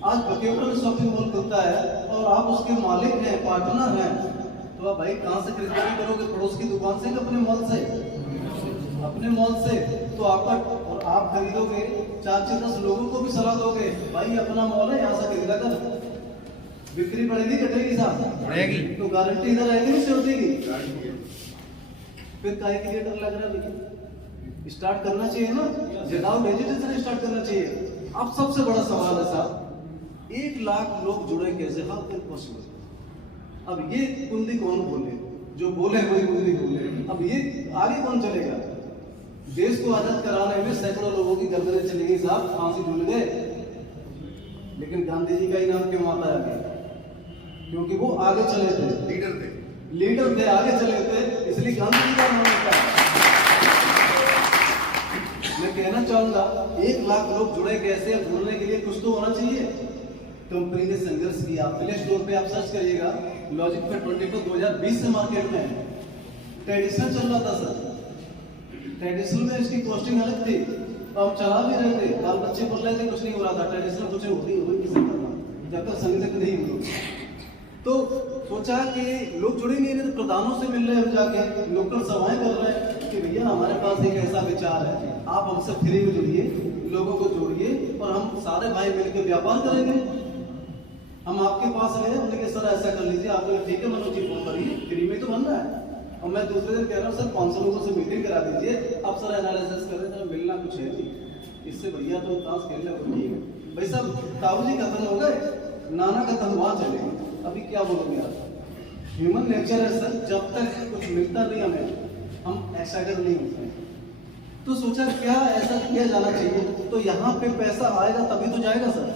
आज बकेवर शॉपिंग मॉल खुलता है और आप उसके मालिक हैं, पार्टनर हैं, तो आप भाई कहां से खरीदारी करोगे? पड़ोस की दुकान से कि अपने मॉल से? अपने मॉल से। तो आपका, और आप खरीदोगे 4-10 लोगों को भी सलाह दोगे, भाई अपना मॉल है, यहाँ से खरीदा कर, बिक्री बढ़ेगी घटेगी साहब? बढ़ेगी। तो गारंटी इधर आएगी नहीं सिक्योरिटी की? फिर काहे के लिए डर लग रहा है भैया? स्टार्ट करना चाहिए ना, विदाउट हेजिटेशन स्टार्ट करना चाहिए। अब सबसे बड़ा सवाल है साहब, 1 लाख लोग जुड़े कैसे? How can possible? अब ये कुंडी कौन बोले? जो बोले वही कुंडी बोले। अब ये आगे कौन चलेगा? देश को आजाद कराने में सैकड़ों लोगों की गर्दनें चली गई साहब, फांसी झूल गए, लेकिन गांधी जी का ही नाम क्यों आता है आगे? क्योंकि वो आगे चले थे, लीडर थे, आगे चले थे, इसलिए गांधी जी का नाम आता है। मैं कहना चाहूंगा 1 लाख लोग जुड़े कैसे, जुड़ने के लिए कुछ तो होना चाहिए। कंपनी ने संघर्ष किया। प्ले स्टोर पे आप सर्च करिएगा, लॉजिक पे 24 2020 से मार्केट में है। ट्रेडिशनल चल रहा था सर, ट्रेडिशनल में इसकी कॉस्टिंग अलग थी, तो हम चला भी रहे थे, बाल बच्चे पढ़ रहे थे, कुछ नहीं हो रहा था। ट्रेडिशनल कुछ होती हुई किसी करना जब तक संगठित नहीं हुई। तो सोचा कि लोग जुड़े नहीं रहे, तो प्रधानों से मिल रहे हम जाके, लोकल सभाएं कर रहे हैं कि भैया हमारे पास एक ऐसा विचार है, आप हमसे फ्री में जुड़िए, लोगों को जोड़िए और हम सारे भाई मिलकर व्यापार करेंगे। हम आपके पास गए, हमने कहा सर ऐसा कर लीजिए, आपने ठीक है मनोज जी फोन करिए, फ्री में तो बन रहा है। और मैं दूसरे दिन कह रहा हूँ सर 500 लोगों से मीटिंग करा दीजिए, अब सर एनालिसिस करें, सर मिलना कुछ है नहीं, इससे भैया तो ताश खेल रहे ठीक है भाई साहब। ताऊ जी खत्म हो गए, नाना खत्म हुआ, चले अभी क्या बोलोगे आप? ह्यूमन नेचर है सर, जब तक कुछ मिलता नहीं हमें हम एक्साइटेड नहीं होते। तो सोचा क्या ऐसा किया जाना चाहिए, तो यहाँ पे पैसा आएगा तभी तो जाएगा सर।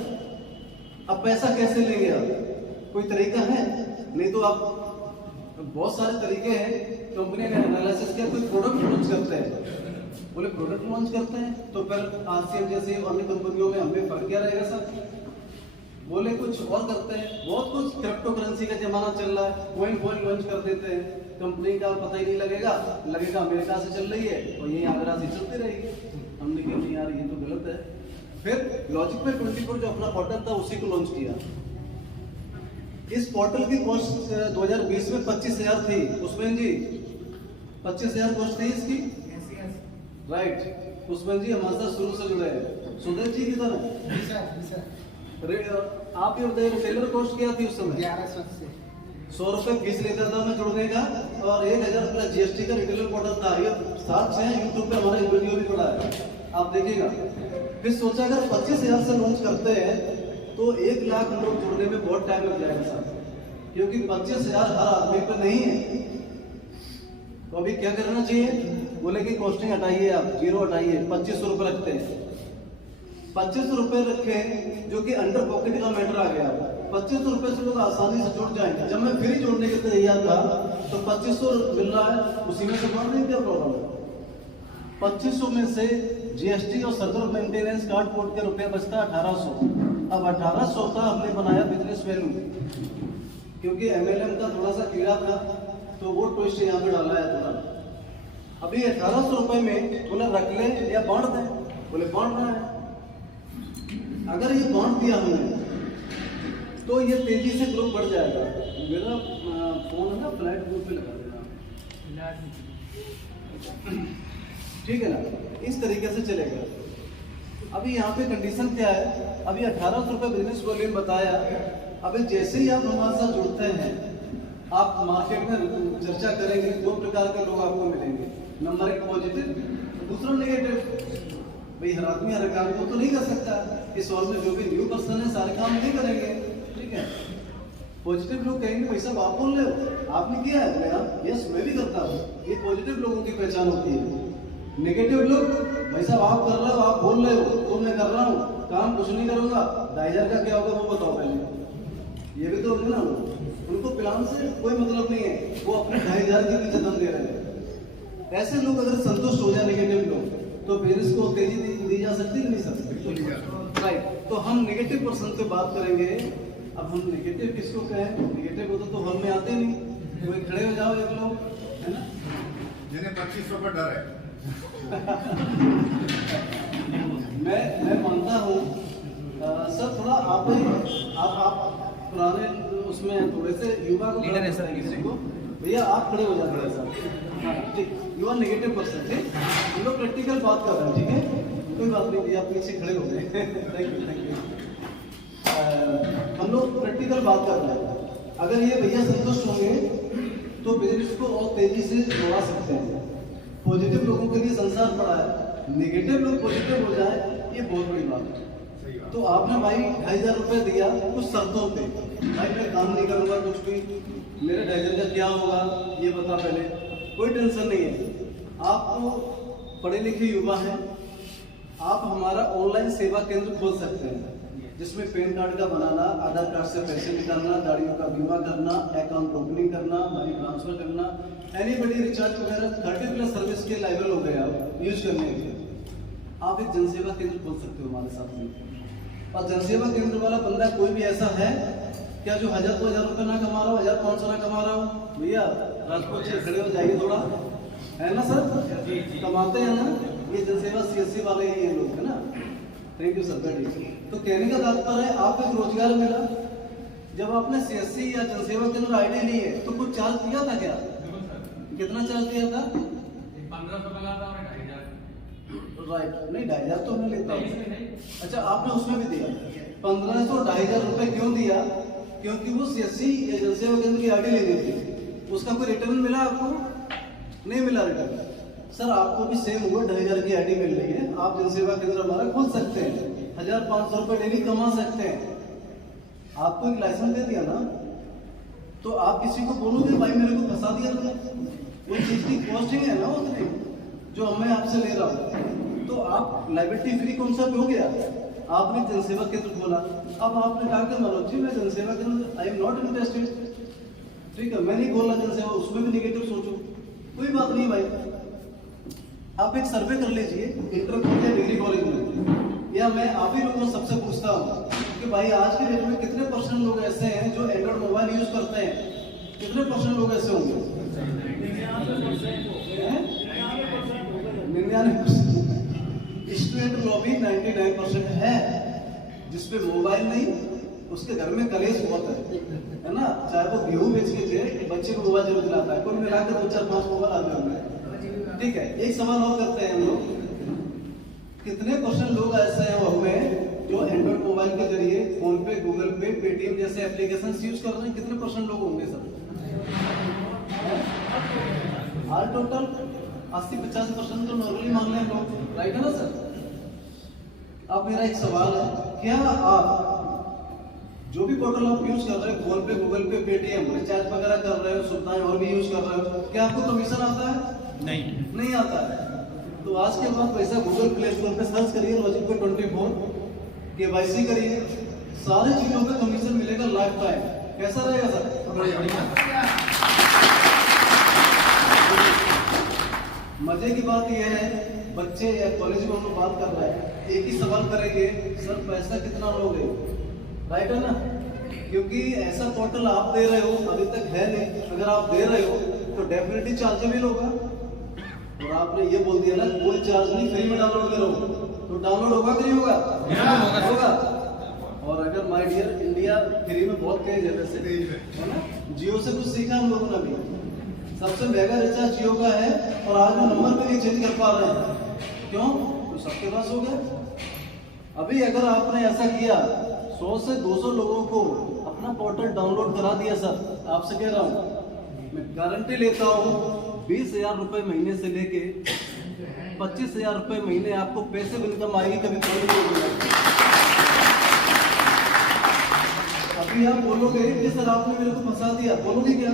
अब पैसा कैसे लेंगे आप? कोई तरीका है? नहीं तो आप, बहुत सारे तरीके हैं। कंपनी ने एनालिसिस किया, कोई प्रोडक्ट लॉन्च करते हैं, बोले प्रोडक्ट लॉन्च करते हैं तो फिर आरसीएम जैसे अन्य कंपनियों में हमें फर्क क्या रहेगा सर? बोले कुछ और करते हैं, बहुत कुछ, क्रिप्टो करेंसी का जमाना चल रहा है, कॉइन लॉन्च कर देते हैं, कंपनी का पता ही नहीं लगेगा अमेरिका से चल रही है और यही आगरा से चलती रहेगी। हमने कहा नहीं यार ये तो गलत है। फिर लॉजिक पे 24 जो अपना पोर्टल था उसी को लॉन्च किया। इस पोर्टल की कॉस्ट 2020 में 25,000 थी, उसमें जी 25,000 कॉस्ट थी इसकी, राइट। उसमें जी हमारे साथ शुरू से जुड़े हैं सुधीर जी की तरह। आप ये बताइए रिटेलर कॉस्ट क्या थी उस समय? 100 रुपए फीस लेता था मैं जुड़ने का और 1,000 रुपया जीएसटी का रिटेलर पोर्टल था। ये 7-6 यूट्यूब पे हमारा वीडियो भी पड़ा है, आप देखिएगा। फिर सोचा अगर 25,000 से लॉन्च करते हैं तो 1 लाख लोग जुड़ने में बहुत टाइम लग जाएगा साहब, क्योंकि 25,000 हर आदमी पे नहीं है। तो अभी क्या करना चाहिए? बोले कि कॉस्टिंग हटाइए, आप जीरो हटाइए, 2500 रुपये रखते हैं। 2500 रुपये रखे जो कि अंडर पॉकेट का मैटर आ गया। 2500 रुपये से लोग आसानी से जुड़ जाएंगे। जब मैं फ्री जोड़ने के लिए तैयार था तो 2500 मिल रहा है, उसी में से बढ़ नहीं क्या प्रॉब्लम है? 2500 में से जीएसटी और सर्वर मेंटेनेंस कार्ड कोड के रुपया बचता 1800। अब 1800 का हमने बनाया बिजनेस वैल्यू, क्योंकि एमएलएम का थोड़ा सा कीड़ा था तो वो ट्विस्ट यहाँ पे डाला है थोड़ा। अभी 1800 रुपये में बोले रख लें या बांट दें, बोले बांट रहा है। अगर ये बांट दिया हमने तो ये तेजी से ग्रुप बढ़ जाएगा। मेरा फोन है ना, फ्लाइट ग्रुप पे लगा देना, ठीक है ना? इस तरीके से चलेगा। अभी यहाँ पे कंडीशन क्या है? अभी 1800 रुपये बिजनेस वॉल्यूम बताया। अभी जैसे ही आप हमारे साथ जुड़ते हैं, आप मार्केट में चर्चा करेंगे, 2 प्रकार के लोग आपको मिलेंगे। नंबर 1 पॉजिटिव, दूसरा नेगेटिव। भाई हर आदमी हर काम को तो नहीं कर सकता, इस हॉल में जो भी न्यू पर्सन है सारे काम नहीं करेंगे, ठीक है? पॉजिटिव लोग कहेंगे भाई साहब आप बोल रहे हो, आपने किया है? मैं यस मैं भी करता हूँ। ये पॉजिटिव लोगों की पहचान होती है। नेगेटिव लोग, भाई साहब आप कर रहे हो, आप बोल रहे हो तो मैं कर रहा हूँ, काम कुछ नहीं करूंगा, 2,000 का क्या होगा वो बताओ पहले। ये भी तो ना, उनको प्लान से कोई मतलब नहीं है, वो अपने 2,500 के पीछे दम दे रहे हैं। ऐसे लोग अगर संतुष्ट हो जाए नेगेटिव लोग, तो बिजनेस को तेजी दी जा सकती है नहीं सकती, राइट? तो हम नेगेटिव पर्सन से बात करेंगे। अब हम नेगेटिव किसको कहें? नेगेटिव होता तो हम में आते नहीं। कोई खड़े हो जाओ एक लोग, है ना, जिन्हें 2500 पर डर है। मैं मानता हूँ सर, थोड़ा आप पुराने उसमें थोड़े से युवा को लीडर है सर, किसी को भैया आप खड़े हो जाते हैं सर, हाँ ठीक, यू आर नेगेटिव पर्सन, ठीक? हम लोग प्रैक्टिकल बात कर रहे हैं, ठीक है? कोई बात नहीं भैया, आप पीछे खड़े हो गए, थैंक यू। हम लोग प्रैक्टिकल बात कर रहे हैं। अगर ये भैया संतुष्ट होंगे तो बिजनेस को और तेजी से जोड़ा सकते हैं। पॉजिटिव लोगों के लिए संसार पड़ा है, नेगेटिव लोग पॉजिटिव हो जाए ये बहुत बड़ी बात है। तो आपने भाई 2,500 रुपये दिया कुछ शर्तों पे, भाई मैं काम नहीं करूंगा कुछ भी, मेरे 2,500 का क्या होगा ये बता पहले, कोई टेंशन नहीं है। आपको पढ़े लिखे युवा हैं, आप हमारा ऑनलाइन सेवा केंद्र खोल सकते हैं, जिसमें पैन कार्ड का बनाना, आधार कार्ड से पैसे निकालना, गाड़ियों का बीमा करना, अकाउंट ओपनिंग करना, मनी ट्रांसफर करना, एनीबॉडी रिचार्ज वगैरह 30+ सर्विस के लाइबल हो गए आप यूज करने के लिए। आप एक जनसेवा केंद्र खोल सकते हो हमारे साथ में। और जनसेवा केंद्र वाला बंदा कोई भी ऐसा है क्या जो 1000-2000 रुपये ना कमा रहा हो, 1500 ना कमा रहा हो? भैया राजकोट से खड़े हो जाइए थोड़ा, है ना सर? कमाते हैं ना, ये जनसेवा CSC वाले ही ये लोग है ना। थैंक यू सर, बैठिए। तो कहने का तात्पर्य है आपको एक रोजगार मिला। जब आपने CSC या जनसेवा केंद्र ID ली है तो कुछ चार्ज दिया था क्या? कितना चार्ज दिया था? 1500 लगा था और 2500। राइट, नहीं 2500 तो मैं लेता हूँ। अच्छा, आपने उसमें भी दिया 1500-2500 रुपए क्यों दिया? क्योंकि वो CSC या जनसेवा केंद्र की ID लेनी थी। उसका कोई रिटर्न मिला आपको? नहीं मिला रिटर्न। सर आपको भी सेम हुआ, 2500 की ID मिल रही है, आप जनसेवा केंद्र हमारा खोल सकते हैं, 1500 रुपए डेली कमा सकते हैं। आपको एक लाइसेंस दे दिया ना, तो आप किसी को बोलोगे भाई मेरे को फंसा दिया तुमने, वो चीज की कॉस्टिंग है ना उतनी जो मैं आपसे ले रहा हूँ, तो आप लाइबिलिटी फ्री कॉन्सेप्ट हो गया। आपने जनसेवा केंद्र खोला, अब आपने कहा कि मनोज जी मैं जनसेवा केंद्र आई एम नॉट इंटरेस्टेड, ठीक है, मैं नहीं खोला जनसेवा, उसमें भी निगेटिव सोचो, कोई बात नहीं भाई। आप एक सर्वे कर लीजिए इंटर कॉलेज या डिग्री कॉलेज में, या मैं आप ही लोगों को सबसे पूछता हूँ कि भाई आज के डेट में कितने % लोग ऐसे हैं जो एंड्रॉइड मोबाइल यूज करते हैं? कितने % लोग ऐसे होंगे? 99%। स्टूडेंट लॉबी 99% है, जिसपे मोबाइल नहीं, उसके घर में कलेश बहुत है ना। चाहे वो गेहूं बेच के दे, बच्चे को मोबाइल जरूर दिलाता है, कोई मिलाकर 2-4-5 मोबाइल आ जाएंगे। ठीक है, एक सवाल और करते हैं हम लोग, कितने % लोग ऐसे हैं वो हमें जो एंड्रॉइड मोबाइल के जरिए फोन पे, गूगल पे, पेटीएम जैसे एप्लीकेशन यूज कर रहे हैं? कितने % लोग होंगे सर? ऑल टोटल 80-50% तो नॉर्मली मान लें लोग, राइट है ना सर? अब मेरा एक सवाल है, क्या आप जो भी पोर्टल आप यूज कर रहे हो, फोन पे, गूगल पे, पेटीएम, रिचार्ज वगैरह कर रहे हो, सुविधाएं और भी यूज कर रहे हो, क्या आपको कमीशन आता है? नहीं आता है। तो आज के बाद पैसा गूगल प्ले स्टोर पे सर्च करिए, लॉजिक पे 24, KYC करिए, सारी चीजों पे कमीशन मिलेगा लाइफ टाइम। कैसा रहेगा सर? मजे की बात यह है, बच्चे या कॉलेज में हम लोग बात कर रहे हैं, एक ही सवाल करेंगे, सर पैसा कितना लोगे? राइट है ना? क्योंकि ऐसा पोर्टल आप दे रहे हो, अभी तक है नहीं, अगर आप दे रहे हो तो डेफिनेटली चार्जेबल होगा। और आपने ये बोल दिया ना कोई चार्ज नहीं, फ्री में डाउनलोड करो, तो डाउनलोड होगा कि नहीं होगा? होगा। और अगर माय डियर इंडिया फ्री में बहुत तेज है वैसे, है ना? जियो से कुछ सीखा हम लोगों ने भी, सबसे महंगा रिचार्ज जियो का है, और आज वो नंबर भी नहीं चेंज कर पा रहे हैं। क्यों? तो सबके पास हो गया। अभी अगर आपने ऐसा किया, 100 से 200 लोगों को अपना पोर्टल डाउनलोड करा दिया सर, आपसे कह रहा हूँ, मैं गारंटी लेता हूँ 20,000 रुपए महीने से लेके 25,000 रुपए महीने आपको पैसिव इनकम आएगी, कभी कोई नहीं होगा। अभी आप बोलोगे कि सर आपने मेरे को फंसा दिया, बोलोगे क्या?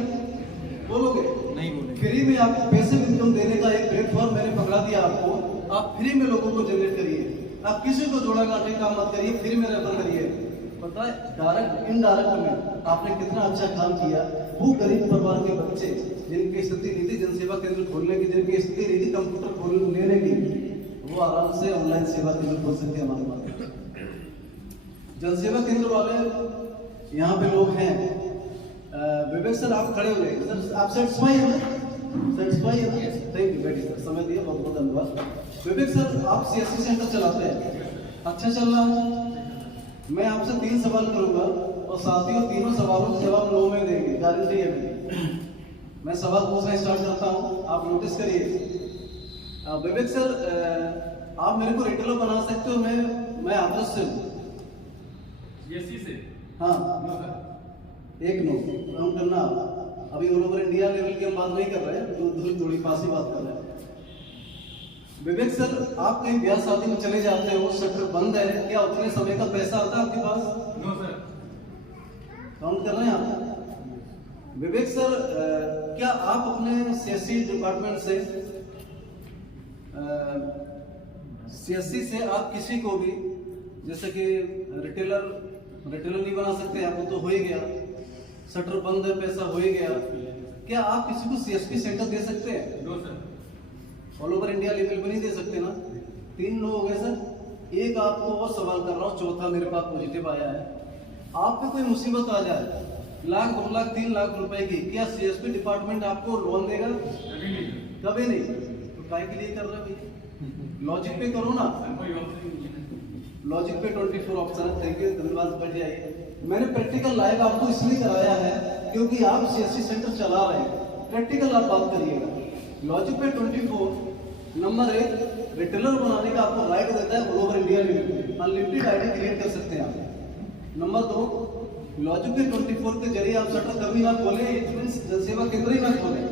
बोलोगे नहीं? बोलोगे। फ्री में आपको पैसिव इनकम देने का एक प्लेटफॉर्म मैंने पकड़ा दिया आपको, आप फ्री में लोगों को जनरेट करिए, आप किसी को जोड़ा गांठे काम मत करिए, फ्री में रेफर करिए। पता है डायरेक्ट इनडायरेक्ट में आपने कितना अच्छा काम किया। वो गरीब परिवार के बच्चे जिनकी स्थिति नहीं थी जनसेवा केंद्र खोलने की, जिनकी स्थिति नहीं थी कंप्यूटर खोल लेने की, वो आराम से ऑनलाइन सेवा केंद्र खोल सकते हैं हमारे पास। जनसेवा केंद्र वाले यहाँ पे लोग हैं। विवेक सर आप खड़े हो गए सर, आप सेटिस्फाई है ना? सेटिस्फाई है ना? थैंक यू, बैठिए सर, समय दिया, बहुत बहुत धन्यवाद। विवेक सर आप CSC सेंटर चलाते हैं, अच्छा चल रहा है। मैं आपसे 3 सवाल करूंगा और साथियों तीनों सवालों के जवाब 9 में देंगे, गारंटी है मेरी। मैं सवाल पूछना स्टार्ट करता हूं, आप नोटिस करिए। विवेक सर आप मेरे को रिटेलर बना सकते हो, मैं आदर्श से हूँ। CSC से? हाँ, एक नो काउंट करना। अभी ऑल ओवर इंडिया लेवल की हम बात नहीं कर रहे हैं, थोड़ी पास ही बात कर रहे हैं। विवेक सर आप कहीं ब्याह शादी में चले जाते हो, शटर बंद है, क्या उतने समय का पैसा आता है आपके पास? No sir. काउंट कर रहे हैं आप? विवेक सर क्या आप अपने CSC डिपार्टमेंट से CSC से आप किसी को भी, जैसे कि रिटेलर नहीं बना सकते आप, वो तो हो ही गया, शटर बंद है, पैसा हो ही गया, क्या आप किसी को CSP सेंटर दे सकते हैं? No sir. All over India level पे नहीं दे सकते ना। 3 लोग हो गए सर। एक आपको और सवाल कर रहा हूँ, चौथा मेरे पास पॉजिटिव आया है। आप पे कोई मुसीबत आ जाए, लाख 2 लाख 3 लाख रुपए की, क्या CSP डिपार्टमेंट आपको लोन देगा? कभी नहीं। तो काय के लिए कर रहे भाई? लॉजिक पे करो ना। लॉजिक पे 24 ऑप्शन है। थैंक यू, धन्यवाद, बढ़ जाइए। मैंने प्रैक्टिकल लाइव आपको इसलिए कराया है क्योंकि आप CSC सेंटर चला रहे हैं, प्रैक्टिकल आप बात करिएगा। लॉजिक पे 24 नंबर 1 रिटेलर बनाने का आपको राइट देता है ऑल ओवर इंडिया में, अनलिमिटेड आईडी क्रिएट कर सकते हैं आप। नंबर 2 लॉजिक पे 24 के जरिए आप शटर कभी ना खोले, इट मींस जन सेवा केंद्र ही ना खोले,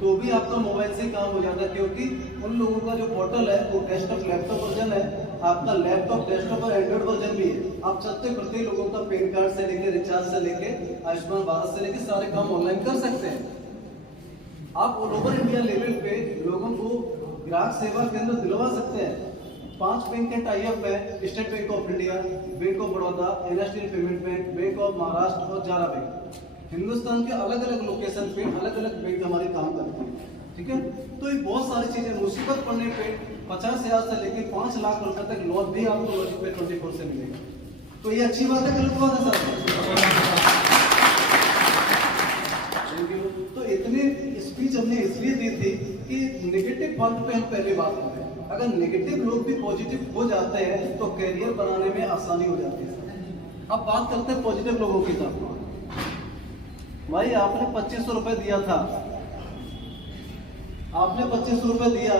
तो भी आपका मोबाइल से काम हो जाता है, क्योंकि उन लोगों का जो पोर्टल है वो डेस्कटॉप लैपटॉप वर्जन है, आपका लैपटॉप डेस्कटॉप और एंड्रॉइड वर्जन भी है। आप चलते फिरते लोगों का पैन कार्ड से लेके रिचार्ज से लेके आयुष्मान भारत से लेके सारे काम ऑनलाइन कर सकते हैं। आप ऑल ओवर इंडिया लेवल पे लोगों को ग्राहक सेवा केंद्र दिलवा सकते हैं। 5 बैंक के टाई अप है, state bank of India, bank of Baroda, NSDL payment bank, bank of Maharashtra और जारा बैंक। हिंदुस्तान के अलग अलग लोकेशन पे अलग अलग बैंक हमारे काम करते हैं, ठीक है। तो ये बहुत सारी चीजें, मुसीबत पड़ने पे 50,000 से लेके 5 लाख रुपए तक लोन भी आपको लॉजिक पे 24 से मिलेगा। तो ये अच्छी बात है, गलत बात है सर? तो इतनी स्पीच हमने इसलिए दी थी कि नेगेटिव पॉइंट पे हम पहले बात कर रहे हैं। अगर नेगेटिव लोग भी पॉजिटिव हो जाते हैं तो कैरियर बनाने में आसानी हो जाती है। अब बात करते हैं पॉजिटिव लोगों की तरफ। भाई आपने 2500 रुपए दिया था, आपने 2500 रुपए दिया,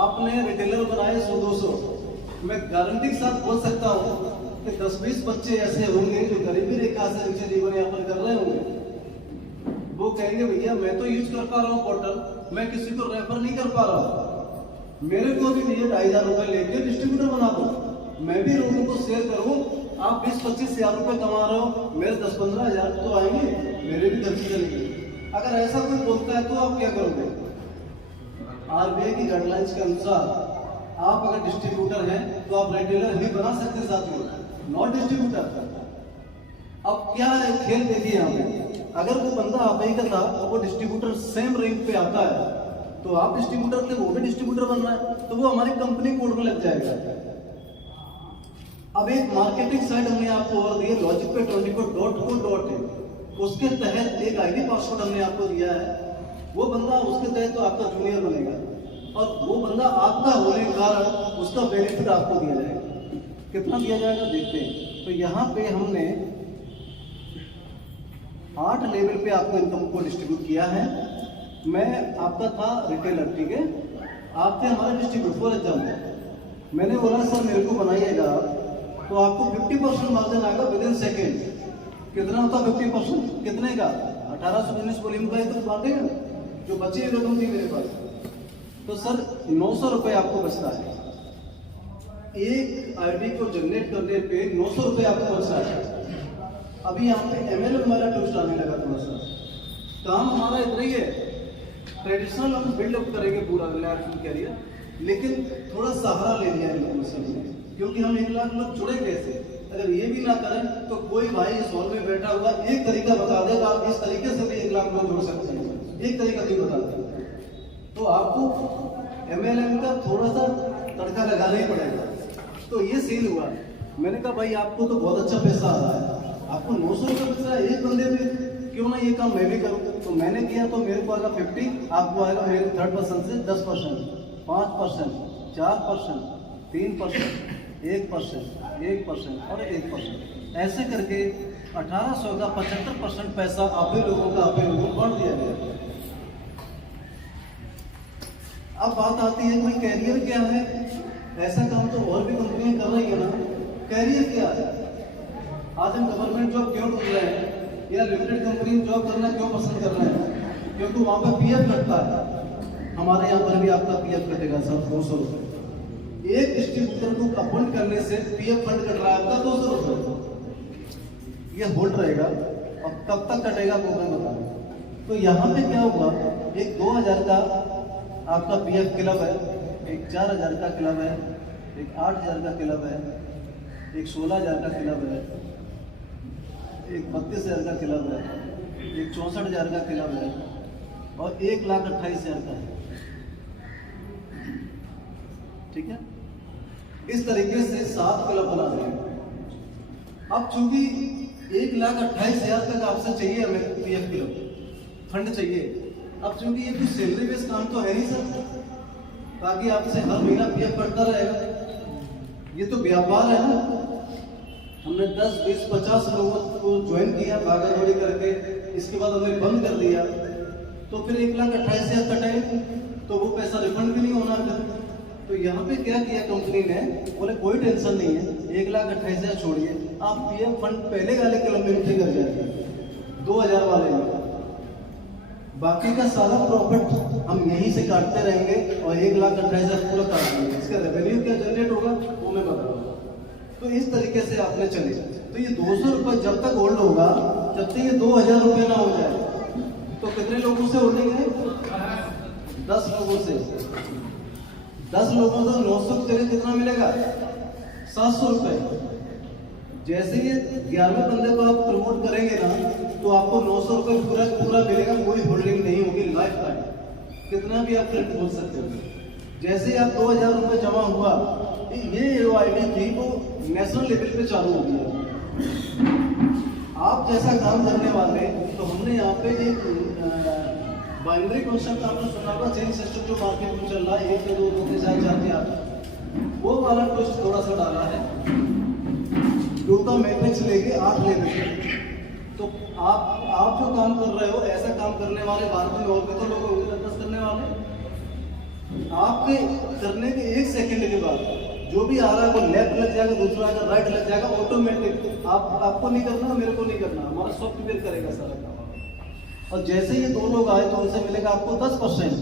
आपने रिटेलर बनाए 100-200। मैं गारंटी के साथ बोल सकता हूँ कि 10-20 बच्चे ऐसे होंगे जो गरीबी रेखा से नीचे जीवन यापन कर रहे होंगे। वो कहेंगे भैया मैं तो यूज कर पा रहा हूँ पोर्टल, मैं किसी को रेफर नहीं कर पा रहा हूँ, मेरे को भी भैया 2,500 रुपए लेके डिस्ट्रीब्यूटर बना दो, मैं भी लोगों को शेयर करूँ। आप 20-25 हजार रुपए कमा रहे हो, मेरे 10-15 हजार तो आएंगे, मेरे भी खर्चे चलेंगे। अगर ऐसा कोई बोलता है तो आप क्या करोगे? RBI की गाइडलाइंस के अनुसार आप अगर डिस्ट्रीब्यूटर हैं तो आप रिटेलर ही बना सकते हैं साथ में, नॉट डिस्ट्रीब्यूटर। अब क्या है खेल देखिए यहाँ पे, अगर वो बंदा आप ही का था और वो डिस्ट्रीब्यूटर सेम रैंक पे आता है तो आप डिस्ट्रीब्यूटर थे, वो भी डिस्ट्रीब्यूटर बन रहा है, तो वो हमारी कंपनी कोड में लग जाएगा। अब एक मार्केटिंग साइट हमने आपको और दी है, लॉजिक पे 24.co.in, उसके तहत एक आईडी पासवर्ड हमने आपको दिया है। वो बंदा उसके तहत तो आपका जूनियर बनेगा और वो बंदा आपका होने के कारण उसका बेनिफिट आपको दिया जाएगा। कितना दिया जाएगा देखते हैं। तो यहाँ पे हमने 8 लेवल पे आपको इनकम को डिस्ट्रीब्यूट किया है। मैं आपका था रिटेलर, ठीक है, आप थे हमारे डिस्ट्रीब्यूटर फॉर एग्जाम्पल। मैंने बोला सर मेरे को बनाइएगा, तो आपको 50% मार्जिन आएगा विद इन सेकेंड। कितना होता 50%? कितने का? 1819 वॉल्यूम का ही तो बांटेगा, जो बची हुई रकम थी मेरे पास। तो सर 900 रुपए आपको बचता है, एक आईडी को जनरेट करने पे 900 रुपए आपको बचता है। अभी यहाँ पे MLM वाला ट्विस्ट आने लगा थोड़ा सा। काम हमारा इतना ही है, ट्रेडिशनल हम बिल्डअप करेंगे पूरा कैरियर, लेकिन थोड़ा सहारा ले लिया है लोगों से, क्योंकि हम 1 लाख लोग जुड़े कैसे? अगर ये भी ना करें तो कोई भाई इस हॉल में बैठा हुआ एक तरीका बता देगा, आप इस तरीके से भी 1 लाख लोग जुड़ सकते हैं, एक तरीका भी बता देगा। तो आपको MLM का थोड़ा सा तड़का लगाना ही पड़ेगा। तो ये सीन हुआ, मैंने कहा भाई आपको तो बहुत अच्छा पैसा आ रहा है, आपको 900 रुपये बच रहा है एक बंदे में, क्यों ना ये काम मैं भी करूँ? तो मैंने किया, तो मेरे को आएगा 50, आपको आएगा मेरे 3rd पर्सन से 10%, 5%, 4%, 3%, 1% और 1%, ऐसे करके 1800 का 75% पैसा आप ही लोगों का आप ही लोगों को बांट दिया गया। अब बात आती है भाई कैरियर क्या है? ऐसा काम तो और भी कंपनियां कर रही है ना। कैरियर क्या है? आज हम गवर्नमेंट जॉब क्यों ढूंढ रहे हैं या लिमिटेड कंपनी में जॉब करना क्यों पसंद कर रहे हैं? क्योंकि वहां पर PF कटता है। हमारे यहाँ पर भी आपका PF कटेगा सर 200 रुपये। एक डिस्ट्रीब्यूटर को अपॉइंट करने से PF फंड कट रहा है आपका 200 रुपये। ये होल्ड रहेगा, अब कब तक कटेगा वो मैं बता रहा हूँ। तो यहाँ पे क्या होगा, एक 2000 का आपका PF क्लब है, एक 4000 का क्लब है, एक 8000 का क्लब है, एक 16000 का क्लब है, एक 32000 का क्लब है, एक 64000 का क्लब है और 1,28,000 का है। ठीक है, इस तरीके से 7 क्लब बना देंगे। अब चूंकि 1,28,000 तक आपसे चाहिए हमें PF क्लब फंड चाहिए। अब चूंकि ये कोई सैलरी बेस्ड काम तो है नहीं सर, ताकि आपसे हर महीना PF कटता रहेगा। ये तो व्यापार है ना। हमने 10, 20, 50 लोगों को ज्वाइन किया भागा दौड़ी करके, इसके बाद हमने बंद कर दिया, तो फिर 1,28,000 कटे तो वो पैसा रिफंड भी नहीं होना फिर। तो यहाँ पे क्या किया कंपनी ने, बोले कोई टेंशन नहीं है, 1,28,000 छोड़िए, आप PF फंड पहले वाले क्लब में एंट्री कर जाएंगे 2,000 वाले में, बाकी का सारा प्रॉफिट हम यहीं से काटते रहेंगे और 1,28,000 पूरा काट देंगे। इसका रेवेन्यू क्या जनरेट होगा वो मैं बताऊंगा। तो इस तरीके से आपने चले, तो ये 200 रुपये जब तक होल्ड होगा, जब तक ये 2,000 रुपये ना हो जाए, तो कितने लोगों से होल्डिंग है? 10 लोगों से। 10 लोगों से 900 की जगह कितना मिलेगा? 700 रुपये। जैसे ये 11वें बंदे को आप प्रमोट करेंगे ना, तो आपको 900 रुपये पूरा मिलेगा, कोई होल्डिंग नहीं होगी लाइफ टाइम, कितना भी आप फ्रेंड बोल सकते हो। जैसे ही आप 2,000 रुपये जमा हुआ, ये AOID थी वो नेशनल लेवल पे चालू हो गया। आप जैसा काम करने वाले, तो हमने यहाँ पे एक बाइनरी कॉन्सेप्ट आपने सुना होगा, चेन सिस्टम जो मार्केट में चल रहा है, 1 से 2, 2 से 4, 4 से 8, वो वाला ट्विस्ट थोड़ा सा डाला है। 2 का मैट्रिक्स लेके 8 ले लेंगे। तो आप जो काम कर रहे हो, ऐसा काम करने वाले भारत में और भी तो लोग होंगे 10 करने वाले। आपके करने के 1 सेकंड के बाद जो भी आ रहा है वो लेफ्ट लग जाएगा, दूसरा आएगा राइट लग जाएगा, ऑटोमेटिक। आपको नहीं करना, मेरे को नहीं करना, हमारा सॉफ्टवेयर करेगा सारा काम। और जैसे ये 2 लोग आए तो उनसे मिलेगा आपको 10%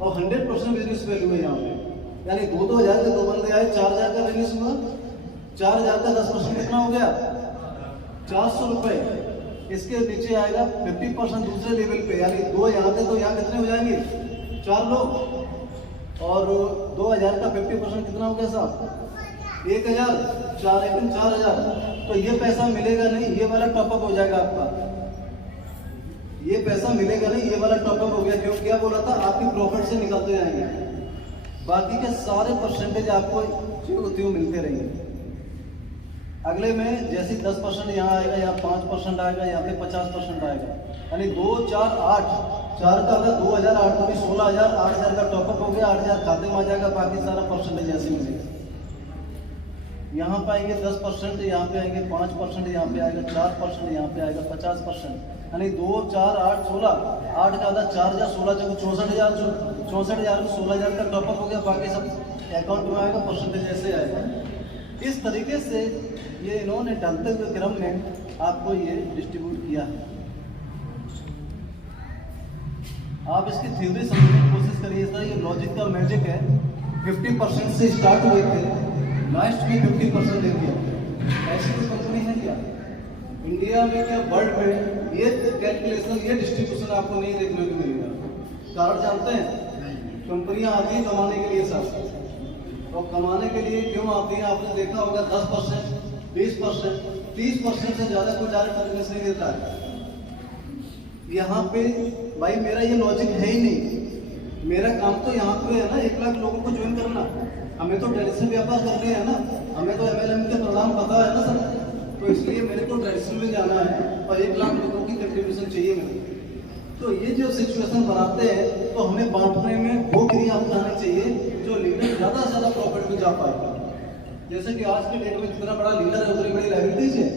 और 100% बिजनेस वैल्यू है यहाँ पे। यानी 2,000 के 2 बंदे आए, 4,000 का बिजनेस हुआ, 4,000 का 10% कितना हो गया? 400 रुपये। इसके नीचे आएगा 50% दूसरे लेवल पे, यानी 2 यहाँ थे तो यहाँ कितने हो जाएंगे? 4 लोग। और 2,000 का 50% कितना हो गया साहब? 1,000, 4,000। तो ये पैसा मिलेगा नहीं, ये वाला टॉपअप हो जाएगा आपका। ये पैसा मिलेगा नहीं, ये वाला टॉपअप हो गया। क्यों? क्या बोला था? आपकी प्रॉफिट से निकालते जाएंगे, बाकी के सारे परसेंटेज आपको जो मिलते रहेंगे। अगले में जैसे 10% यहाँ आएगा, यहाँ 5% आएगा, यहाँ पे 50% आएगा, यानी 2, 4, 8, 4 का अगर 2,000, 8 तो 16,000, 8,000 का टॉपअप हो गया, 8,000 खाते में आ जाएगा, बाकी सारा परसेंटेज ऐसे मिलेगा। यहाँ पे आएंगे 10%, यहाँ पे आएंगे 5%, यहाँ पे आएगा 4%, यहाँ पे आएगा 50%, यानी 2, 4, 8, 16, 8 का आधा 4,000, 16 जगह 64,000, 64,000 में 16,000 का टॉपअप हो गया, बाकी सब अकाउंट में आएगा, परसेंटेज ऐसे आएगा। इस तरीके से ये इन्होंने डालते हुए क्रम में आपको ये डिस्ट्रीब्यूट किया है। आप इसकी थ्योरी समझने की कोशिश करिए। सर ये लॉजिक का मैजिक है। 50% से स्टार्ट हुए थे, लास्ट में 50% दे दिया। ऐसी कोई कंपनी है क्या इंडिया में, क्या वर्ल्ड में? ये कैलकुलेशन, ये डिस्ट्रीब्यूशन आपको नहीं देखने को मिलेगा। कारण जानते हैं? कंपनियां आती हैं कमाने के लिए सर, और कमाने के लिए क्यों आती हैं? आपने देखा होगा 10%, 20%, 30% से ज़्यादा कोई डायरेक्ट बिजनेस नहीं देता है। यहाँ पे भाई मेरा ये लॉजिक है ही नहीं। मेरा काम तो यहाँ पे है ना 1 लाख लोगों को ज्वाइन करना। हमें तो ट्रेडिशनल व्यापार करने हैं ना, हमें तो MLM के परिणाम पता है ना सर, तो इसलिए मेरे को ट्रेडिशनल में जाना है और 1 लाख लोगों की कंट्रीब्यूशन चाहिए मेरे। तो ये जो सिचुएशन बनाते हैं, तो हमें बांटने में वो क्रिया अपनानी चाहिए जो लीडर ज़्यादा से ज़्यादा प्रॉफिट में जा पाएगा। जैसे कि आज के डेट में जितना बड़ा लीडर है उतनी बड़ी लाइबिलिटीज है,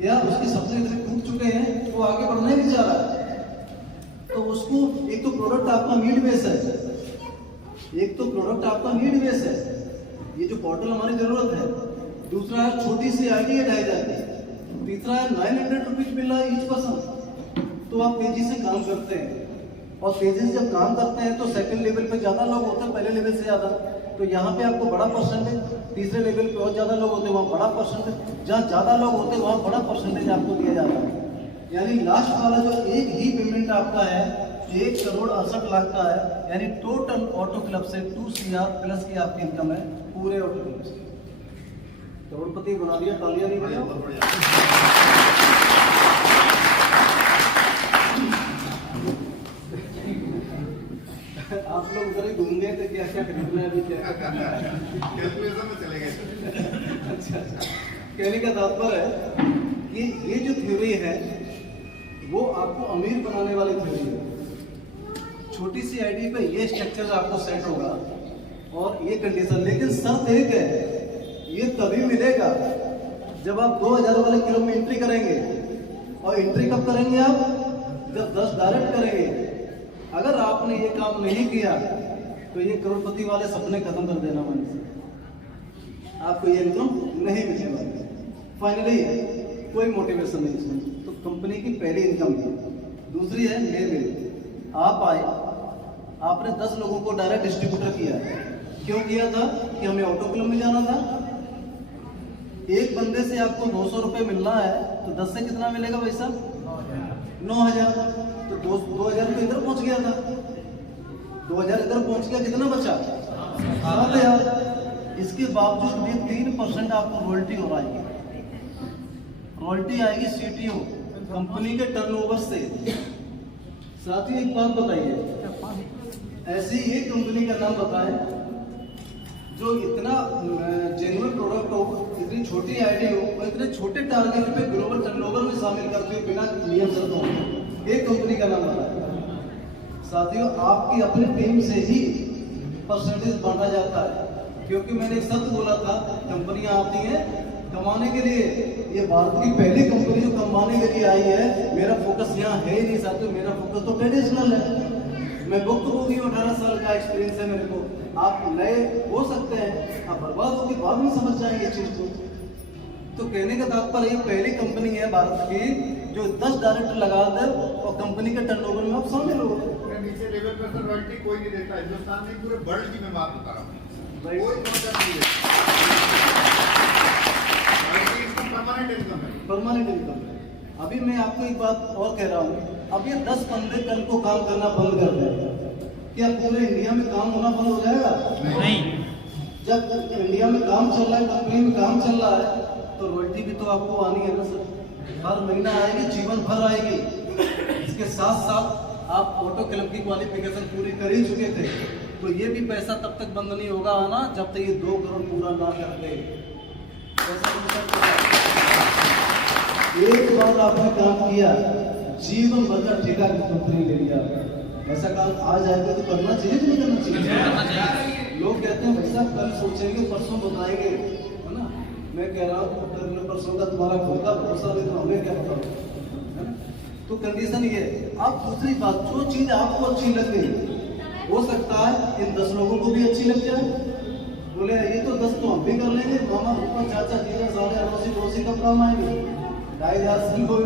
या उसके सपने इतने टूट चुके हैं, वो आगे बढ़ना ही नहीं चाह रहा है। तो उसको एक तो प्रोडक्ट आपका नीड बेस है, एक तो प्रोडक्ट आपका नीड बेस है, ये जो पोर्टल हमारी जरूरत है। दूसरा है छोटी सी आईडी 2,000 की। तीसरा है 900 रुपीज मिल रहा है ईच पर्सन। तो आप तेजी से काम करते हैं, और तेजी से जब काम करते हैं तो सेकंड लेवल पे ज़्यादा लोग होते हैं, पहले लेवल से ज़्यादा। तो यहाँ पे आपको बड़ा परसेंटेज, तीसरे लेवल पे और ज़्यादा लोग होते हैं, वहाँ बड़ा परसेंटेज, जहाँ ज़्यादा लोग होते हैं वहाँ बड़ा परसेंटेज आपको दिया जाता है। यानी लास्ट वाला जो एक ही पेमेंट आपका है, 1,68,00,000 का है, यानी टोटल ऑटो क्लब से 2 CR प्लस की आपकी इनकम है पूरे ऑटो क्लब से। करोड़पति बना दिया, तालियां नहीं बजाओ। आप लोग उधर ही घूम गए थे, क्या क्या खरीदना है अभी, क्या क्या करना है। कैलकुलेशन में चले गए। अच्छा, कहने का तात्पर्य है कि ये जो थ्योरी है वो आपको अमीर बनाने वाली थ्योरी है। छोटी सी आईडी पे ये स्ट्रक्चर आपको सेट होगा और ये कंडीशन, लेकिन शर्त एक है, ये तभी मिलेगा जब आप 2,000 वाले क्लब में एंट्री करेंगे। और एंट्री कब करेंगे आप? जब 10 डायरेक्ट करेंगे। अगर आपने ये काम नहीं किया तो ये करोड़पति वाले सपने खत्म कर देना मन से, आपको ये इनकम नहीं मिलने वाली। फाइनली कोई मोटिवेशन नहीं इसमें। तो कंपनी की पहली इनकम है। दूसरी है लेवल। आप आए, आपने 10 लोगों को डायरेक्ट डिस्ट्रीब्यूटर किया। क्यों किया था? कि हमें ऑटो क्लब में जाना था। एक बंदे से आपको 200 रुपये मिलना है तो 10 से कितना मिलेगा भाई साहब? 9,000। तो 2,000 तो इधर पहुंच गया था, 2,000 इधर पहुंच गया, कितना बचा? 7,000। इसके बावजूद भी 3% आपको रॉयल्टी और आएगी। रॉयल्टी आएगी CTO कंपनी के टर्नओवर से। साथ ही एक बात बताइए, ऐसी एक कंपनी का नाम बताएं जो इतना जेन्युइन प्रोडक्ट हो, इतनी छोटी आईडी हो और इतने छोटे टारगेट पे ग्लोबल टर्नओवर में शामिल करते हुए बिना नियम शर्तों। एक कंपनी का नाम बताएं। साथियों, आपकी अपनी टीम से ही परसेंटेज बांटा जाता है, क्योंकि मैंने एक शब्द बोला था, कंपनियां आती हैं कमाने के लिए। ये भारत की पहली कंपनी जो कमाने के लिए आई है। मेरा फोकस यहाँ है ही नहीं साथियों, मेरा फोकस तो ट्रेडिशनल है। मैं भुक्तभोगी हूँ, 18 साल का एक्सपीरियंस है मेरे को। आप नए हो सकते हैं, आप बर्बाद होके बाद में समझ जाएंगे इस चीज को। तो कहने का तात्पर्य ये पहली कंपनी है भारत की जो 10 डायरेक्टर लगा दे और कंपनी के टर्नओवर में आप शामिल हो। नीचे लेवल पर तो रॉयल्टी कोई नहीं देता, हिंदुस्तान में पूरे वर्ल्ड की मैं बात बता रहा हूँ। Right. कोई कॉन्ट्रैक्ट नहीं देता। रॉयल्टी इसका परमानेंट इनकम है। परमानेंट इनकम है। अभी मैं आपको एक बात और कह रहा हूँ, अब ये 10 बंदे कल को काम करना बंद कर दें, क्या पूरे इंडिया में काम होना बंद हो जाएगा? नहीं। जब इंडिया में काम चल रहा है, कंपनी में काम चल रहा है, तो रॉयल्टी भी तो आपको आनी है ना सर। हर महीना आएगी, जीवन भर आएगी। इसके साथ साथ आप ऑटो क्लब की क्वालिफिकेशन पूरी कर ही चुके थे, तो ये भी पैसा तब तक बंद नहीं होगा आना जब तक ये 2 करोड़ पूरा ना कर दे। एक बार आपने काम किया, जीवन भर का ठेका कंपनी ले लिया। ऐसा काम आज आएगा तो करना चाहिए कि नहीं करना चाहिए? लोग कहते हैं भाई साहब कल सोचेंगे, परसों बताएंगे, है ना। मैं कह रहा हूँ परसों का तुम्हारा खुद का भरोसा नहीं तो हमें क्या बताओ, है ना। तो कंडीशन ये है। आप दूसरी बात, जो चीज आपको अच्छी लग गई, हो सकता है इन 10 लोगों को भी अच्छी लग जाए। बोले ये तो 10 तो हम भी कर लेंगे, मामा ऊपर चाचा जीजा सारे अड़ोसी पड़ोसी कब काम आएंगे? 2,500 से कोई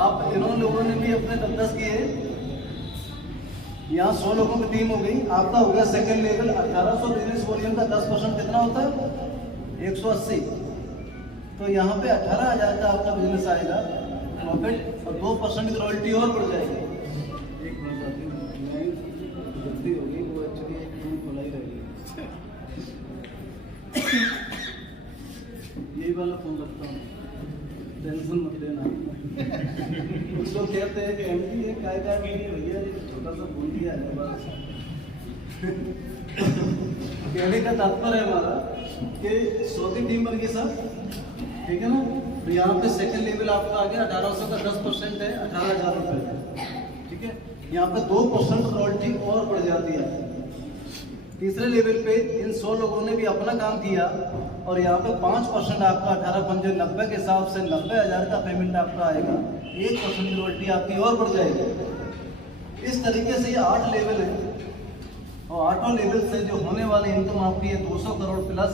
आप इन्होंने लोगों ने भी अपने 10 किए। यहाँ 100 लोगों की टीम हो गई, आपका हो गया सेकंड लेवल। 1800 बिजनेस वॉल्यूम का 10% कितना होता है? 180। तो यहाँ पे 18,000 का आपका बिजनेस आएगा प्रॉफिट, और 2% की रॉयल्टी और बढ़ जाएगी। एक मिनट गलती होगी, वो एक्चुअली एक टूल खुला ही रहेगी। यही वाला फोन रखता हूँ, टेंशन मत लेना। कुछ लोग कहते हैं कि MD ये काय भैया छोटा सा बोल दिया है बस। कहने का तात्पर्य है हमारा कि 100 की टीम बन गई सर, ठीक है ना। तो यहाँ पे सेकंड लेवल आपका आ गया, 1800 का 10% है 18,000 रुपये, ठीक है। यहाँ पे 2% रॉयल्टी और बढ़ जाती है। तीसरे लेवल पे इन 100 लोगों ने भी अपना काम किया और यहाँ पे 5% आपका 18 90 के हिसाब से 90,000 का पेमेंट आपका आएगा। 1% की रॉयल्टी आपकी और बढ़ जाएगी। इस तरीके से ये 8 लेवल है और 8 लेवल से जो होने वाली इनकम आपकी है 200 करोड़ प्लस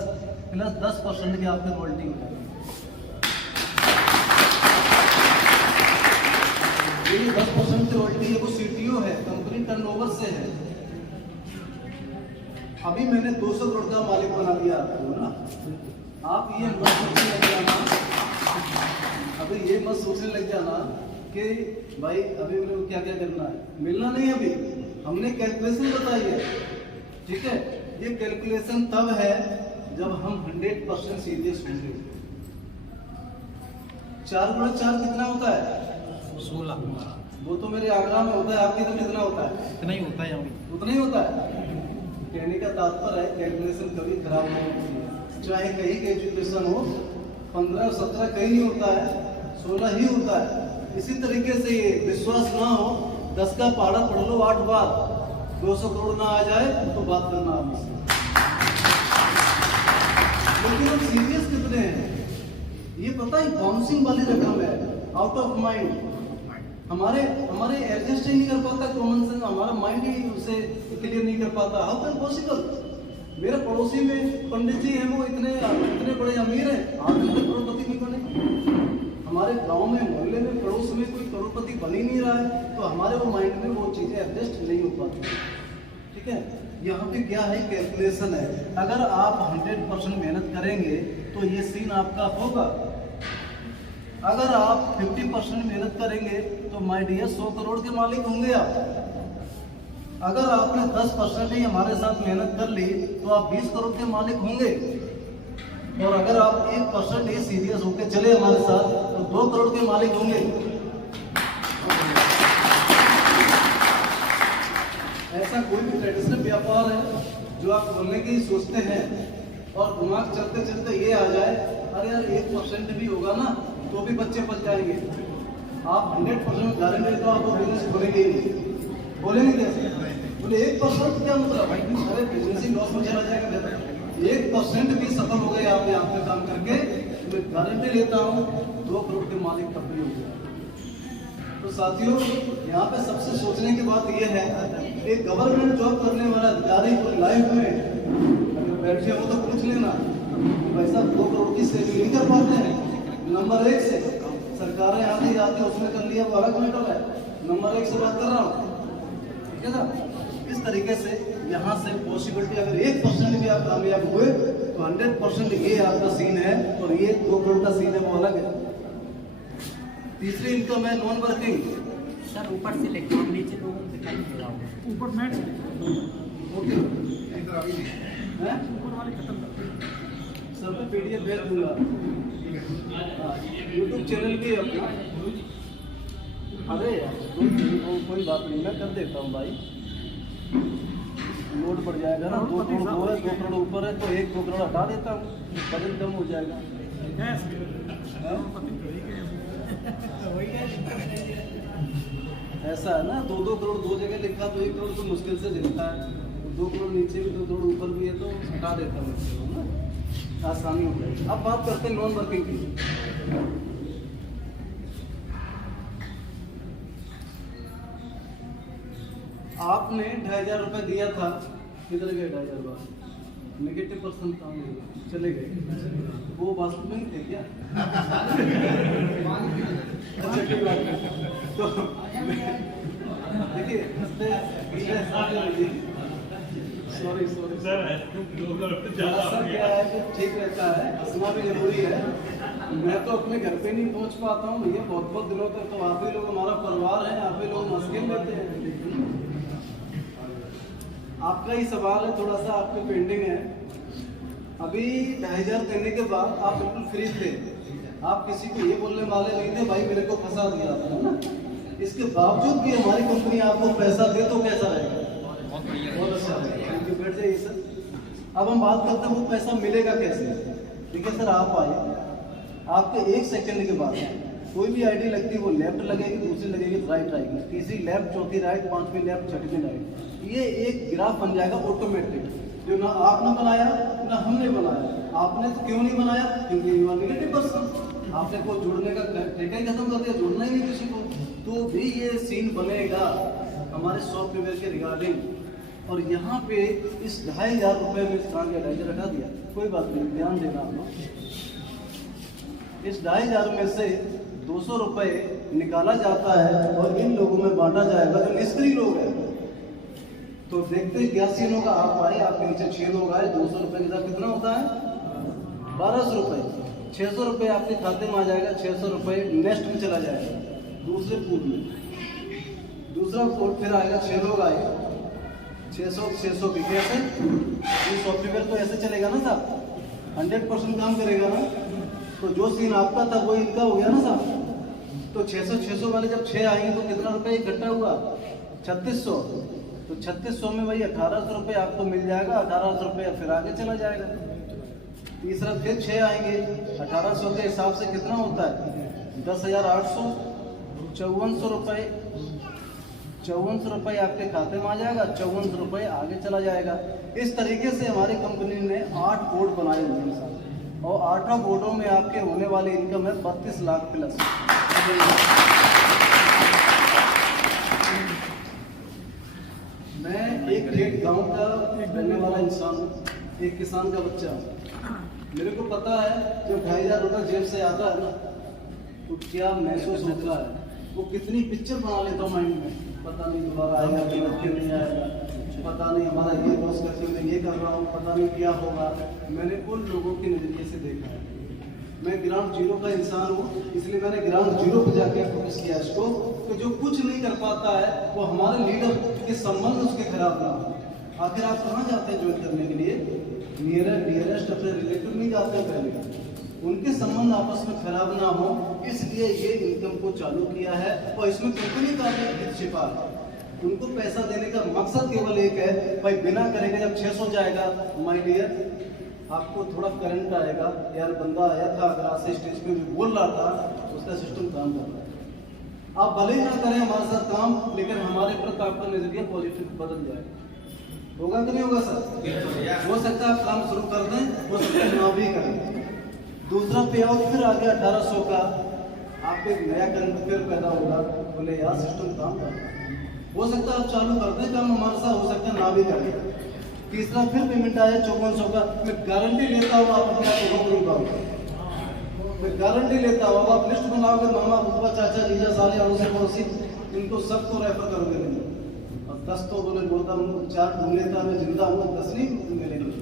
10% की आपकी रॉयल्टी है। ये 10% की रॉयल्टी है, वो CTO है, कंपनी टर्नओवर से है। अभी मैंने 200 करोड़ का मालिक बना दिया आपको ना। आप ये मत सोचने लग जाना, अभी ये मत सोचने लग जाना कि भाई अभी मेरे को क्या क्या करना है, मिलना नहीं अभी, हमने कैलकुलेशन बताई है, ठीक है। ये कैलकुलेशन तब है जब हम 100% सीरियस होंगे। 4 गुणा 4 कितना होता है? 16। वो तो मेरे आगरा में होता है, आपके तो कितना होता है? इतना ही होता है यहाँ भी। उतना ही होता है। कहने का तात्पर्य है कैलकुलेशन कभी खराब नहीं होती है, चाहे कहीं का एजुकेशन हो, 15 17 कहीं नहीं होता है, 16 ही होता है। इसी तरीके से ये विश्वास ना हो, 10 का पहाड़ा पढ़ लो 8 बार, 200 करोड़ ना आ जाए तो बात करना आप इससे। लेकिन हम सीरियस कितने हैं ये पता है, बाउंसिंग वाली रकम है, आउट ऑफ माइंड। हमारे एडजस्ट ही नहीं कर पाता कॉमन सेंस, हमारा माइंड ही उसे क्लियर नहीं कर पाता। How can possible? मेरे पड़ोसी में पंडित जी हैं, वो इतने बड़े अमीर हैं, आप इतने करोड़पति नहीं बने। हमारे गांव में, मोहल्ले में, पड़ोस में कोई करोड़पति बन ही नहीं रहा है, तो हमारे वो माइंड में वो चीजें एडजस्ट नहीं हो पाती, ठीक है। यहाँ पे क्या है, कैलकुलेशन है। अगर आप 100% मेहनत करेंगे तो ये सीन आपका होगा। अगर आप 50% मेहनत करेंगे तो माय डियर 100 करोड़ के मालिक होंगे आप। अगर आपने 10% ही हमारे साथ मेहनत कर ली तो आप 20 करोड़ के मालिक होंगे। और अगर आप 1% ही सीरियस होकर चले हमारे साथ तो 2 करोड़ के मालिक होंगे। ऐसा कोई भी ट्रेडिशनल व्यापार है जो आप खोलने की सोचते हैं और दिमाग चलते चलते ये आ जाए, अरे यार 1% भी होगा ना तो भी बच्चे पल जाएंगे, आप 100% गारंटी तो आप वो बिजनेस खोलेंगे ही नहीं। खोलेंगे कैसे? बोले 1% क्या मतलब? अरे बिजनेस ही लॉस में चला जाएगा। 1% भी सफल हो गए आप यहाँ पे काम करके, मैं गारंटी लेता हूँ 2 करोड़ के मालिक तब भी हो गए। तो साथियों, यहाँ पे सबसे सोचने की बात यह है, एक गवर्नमेंट जॉब करने वाला अधिकारी को लाइफ में अगर बैठे हो तो पूछ लेना, पैसा 2 करोड़ की सेविंग नहीं कर पाते हैं। नंबर 1 से सरकारें आती जाती उसमें कर लिया, वो अलग मैटर है। नंबर 1 से बात कर रहा हूँ, ठीक है ना। इस तरीके से यहाँ से पॉसिबिलिटी, अगर 1% भी आप कामयाब हुए तो 100% ये आपका सीन है, और ये 2 करोड़ का सीन है वो अलग है। तीसरी इनकम है नॉन वर्किंग। सर ऊपर से लेकर नीचे लोगों को दिखाई दे रहा होगा, ऊपर मैट ओके इधर अभी नहीं हैं, ऊपर वाले खत्म कर सब पे PDF भेज दूंगा। यूट्यूब चैनल की अपना, अरे कोई बात नहीं, मैं कर देता हूँ भाई, लोड पड़ जाएगा ना। 2 करोड़ वो है, 2 करोड़ ऊपर है तो 1-2 करोड़ हटा देता हूँ, बजट कम हो जाएगा। ऐसा है ना, 2-2 करोड़ 2 जगह लिखा तो 1 करोड़ तो मुश्किल से दिखता है, 2 करोड़ नीचे भी 2 करोड़ ऊपर भी है तो हटा देता हूँ ना, आसानी हो जाएगी। अब बात करते हैं नॉन वर्किंग की। आपने 2500 रुपये दिया था, किधर गए 2500 रुपये? -% काम चले गए, वो वास्तव में थे क्या? अच्छा ठीक बात है। तो देखिए सॉरी क्या है कि ठीक रहता है, हंसना भी जरूरी है। मैं तो अपने घर पे नहीं पहुंच पाता हूँ भैया, बहुत दिनों तक तो आप ही लोग हमारा परिवार है, आप ही लोग मस्किन रहते हैं। आपका ही सवाल है, थोड़ा सा आपके पेंडिंग है। अभी 2500 देने के बाद आप बिल्कुल फ्री थे, आप किसी को ये बोलने वाले नहीं थे भाई मेरे को फंसा दिया था ना। इसके बावजूद भी हमारी कंपनी आपको पैसा दे तो कैसा रहेगा? बहुत अच्छा रहेगा। थैंक यू, बैठ जाइए सर। अब हम बात करते हैं वो पैसा मिलेगा कैसे। देखिए सर, आप आए, आपके 1 सेकंड के बाद कोई भी आईडी लगती है, वो लेफ्ट लगेगी, दूसरी लगेगी राइट आएगी, तीसरी लेफ्ट, चौथी राइट, 5वीं लेफ्ट, 6वीं राइट। ये एक ग्राफ बन जाएगा ऑटोमेटिक, जो ना आपने बनाया ना हमने बनाया। आपने तो क्यों नहीं बनाया? क्योंकि यू आर नेगेटिव पर्सन, आपने को जुड़ने का तरीका ही खत्म कर दिया, जुड़ना ही नहीं किसी को। तो भी ये सीन बनेगा हमारे सॉफ्टवेयर के रिगार्डिंग। और यहाँ पे इस 2500 रुपये में कहाँ गया? 2500 हटा दिया, कोई बात नहीं, ध्यान देना आप लोग। इस 2500 में से 200 रुपये निकाला जाता है और इन लोगों में बांटा जाएगा जो निष्क्रिय लोग हैं। तो देखते क्या सीन होगा। आप आए, आपके नीचे 6 लोग आए, 200 रुपये के साथ कितना होता है? 1200 रुपये। 600 रुपये आपके खाते में आ जाएगा, 600 रुपये नेक्स्ट में चला जाएगा। दूसरे पूल में। दूसरा पूल फिर आएगा 6 लोग आए, 600 भी कैसे? ये सॉफ्टवेयर तो ऐसे चलेगा ना साहब, 100% काम करेगा ना। तो जो सीन आपका था वो इनका हो गया ना साहब। तो 600 वाले जब 6 आएंगे तो कितना रुपये इकट्ठा हुआ? 3600। तो 3600 में वही 1800 रुपये आपको मिल जाएगा, 1800 रुपये फिर आगे चला जाएगा। तीसरा फिर 6 आएंगे, 1800 के हिसाब से कितना होता है? 10,800, 5400 रुपये, 5400 रुपये आपके खाते में आ जाएगा, 5400 रुपये आगे चला जाएगा। इस तरीके से हमारी कंपनी ने 8 बोर्ड बनाए हुए हैं साहब, और 8 बोर्डों में आपके होने वाली इनकम है 32 लाख प्लस। मैं एक खेत गांव का रहने वाला इंसान हूँ, एक किसान का बच्चा हूँ। मेरे को पता है जब 2,500 रुपये जेब से आता है ना तो क्या महसूस होता है। वो कितनी पिक्चर बना लेता हूँ माइंड में, पता नहीं दोबारा आएगा कि नहीं आएगा, पता नहीं हमारा ये लॉस करके मैं ये कर रहा हूँ, पता नहीं क्या होगा। मैंने उन लोगों के नज़रिए से देखा है। मैं ग्राउंड जीरो का इंसान हूँ, इसलिए मैंने ग्राउंड जीरो पे जाके फोकस किया इसको कि जो कुछ नहीं कर पाता है वो हमारे लीडर के संबंध उसके खराब ना हो। आखिर आप कहाँ जाते हैं ज्वाइन करने के लिए? नियरेस्ट अपने रिलेटिव नहीं जाते हैं पहले, उनके संबंध आपस में खराब ना हो, इसलिए ये इनकम को चालू किया है। और इसमें कंपनी का भी हित छिपा है। उनको पैसा देने का मकसद केवल एक है, भाई बिना करेंगे जब 600 जाएगा माय डियर आपको थोड़ा करंट आएगा। यार बंदा आया था अगर से स्टेज पे भी बोल रहा था, उसका सिस्टम काम कर रहा है। आप भले ही ना करें हमारे साथ काम, लेकिन हमारे प्रति आपका नजरिया पॉजिटिव बदल जाएगा। होगा कि नहीं होगा सर? हो सकता है आप काम शुरू कर दें, हो सकता है ना भी करें। दूसरा पे आउट फिर आ गया 1800 का, आपको एक नया करंट फिर पैदा होगा। बोले यार सिस्टम काम कर रहा है, हो सकता है आप चालू कर दें काम हमारे साथ, हो सकता है ना भी करें। तीसरा फिर पेमेंट आया 5400 का। मैं गारंटी लेता हूँ आप अपने आप को रोक पाओगे, मैं गारंटी लेता हूँ। अब आप लिस्ट बनाओगे मामा बुआ चाचा जीजा साले अड़ोसी पड़ोसी, इनको सबको रेफर करोगे नहीं। और 10 तो बोले बोलता हूँ 4 ढूंढ लेता मैं जिंदा हूँ, 10 नहीं मिलेंगे।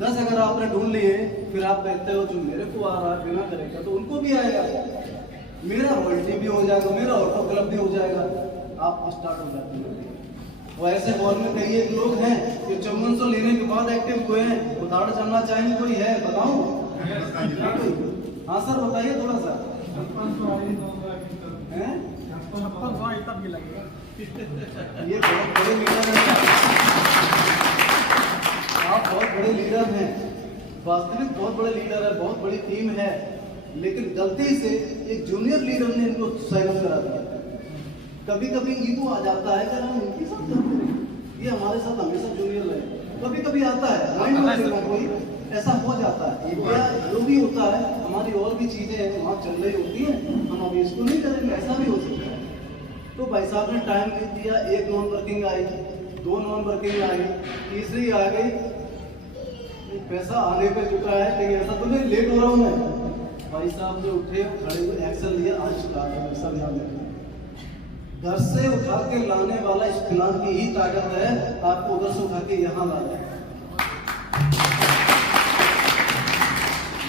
10 अगर आपने ढूंढ लिए फिर आप कहते हो जो मेरे को आ रहा है बिना करेगा तो उनको भी आएगा, मेरा रॉयल्टी भी हो जाएगा, मेरा ऑटो क्लब भी हो जाएगा, आप स्टार्ट हो जाते हैं। वो ऐसे हॉल में कई एक लोग हैं जो 5400 लेने के बाद एक्टिव हुए हैं। उदाहरण जानना चाहेंगे कोई है? बताऊं? हाँ सर बताइए थोड़ा सा। हैं? ये बहुत बड़े लीडर हैं, आप बहुत बड़े लीडर हैं, वास्तविक बहुत बड़े लीडर है, बहुत बड़ी टीम है, लेकिन गलती से एक जूनियर लीडर ने इनको साइन अप करा दिया। कभी कभी ईगो आ जाता है कि हम इनके साथ काम करें, ये हमारे साथ हमेशा जूनियर रहे। कभी कभी आता है माइंड में कोई ऐसा हो जाता है, या जो भी होता है हमारी और भी चीजें वहाँ चल रही होती हैं, हम अभी इसको नहीं करेंगे, ऐसा भी हो सकता है। तो भाई साहब ने टाइम दे दिया, 1 non working I, 2 non working I, तीसरी आ गई, पैसा आने पे चुका है, लेकिन ऐसा तो नहीं लेट हो रहा हूँ मैं। भाई साहब जो उठे खड़े हुए एक्शन लिया, आज स्टार्ट है, ऐसा ध्यान देना। घर से उठा के लाने वाला इस प्लान की ही ताकत है, आपको उधर से उठा के यहाँ ला रहे हैं।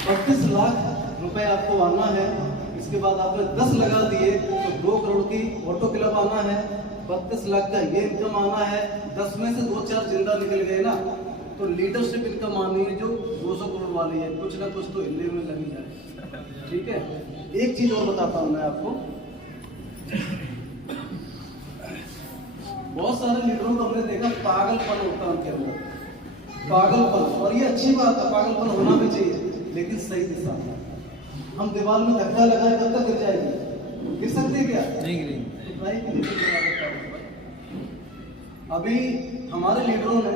32 लाख रुपए आपको आना है। इसके बाद आपने 10 लगा दिए तो 2 करोड़ की ऑटो क्लब आना है, 32 लाख का ये इनकम आना है। 10 में से 2-4 जिंदा निकल गए ना, तो लीडरशिप इनकम आनी है जो 200 करोड़ वाली है। कुछ ना कुछ तो हिलने में लगी जाए, ठीक है। एक चीज और बताता हूँ मैं आपको, बहुत सारे लीडरों को हमने देखा पागलपन होता है उनके अंदर, पागलपन, और ये अच्छी बात है, पागलपन होना भी चाहिए, लेकिन सही दिशा में। हम दीवार में धक्का लगाए कब तक गिर जाएगी? गिर सकते हैं क्या? नहीं गिरेंगे। अभी हमारे लीडरों ने,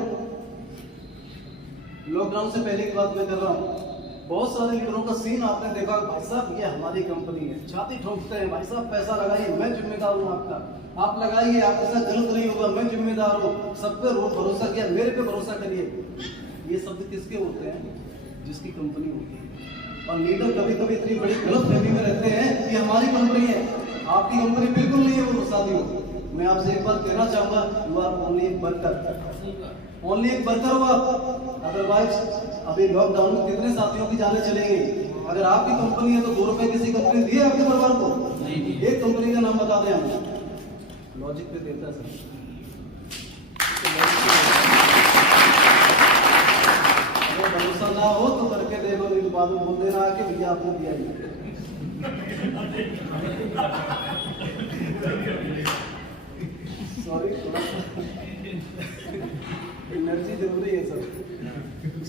लॉकडाउन से पहले की बात मैं कर रहा हूँ, बहुत सारे लीडरों का सीन आपने देखा, भाई साहब ये हमारी कंपनी है, छाती ठोकते हैं, भाई साहब पैसा लगाइए, मैं जिम्मेदार हूँ आपका, आप लगाइए, आपके साथ गलत नहीं होगा, मैं जिम्मेदार हूँ, सब पे भरोसा किया, मेरे पे भरोसा करिए। ये शब्द किसके होते हैं? जिसकी कंपनी होती है। और लीडर कभी कभी इतनी बड़ी गलतफहमी में रहते हैं कि हमारी कंपनी है, आपकी कंपनी बिल्कुल नहीं है। वो साथियों, मैं आपसे एक बात कहना चाहूंगा, यू आर ओनली एक वर्कर, ओनली एक वर्कर हो आप। अदरवाइज अभी लॉकडाउन में कितने साथियों की जाने चलेंगी। अगर आपकी कंपनी है तो 2 रुपए किसी कंपनी दिए आपके परिवार को? एक कंपनी करा दें हम, लॉजिक पे देता सर। अगर भरोसा ना हो तो करके देखो, नहीं तो बाद में बोल देना आके भैया आपने दिया ही। सॉरी, एनर्जी जरूरी है सर।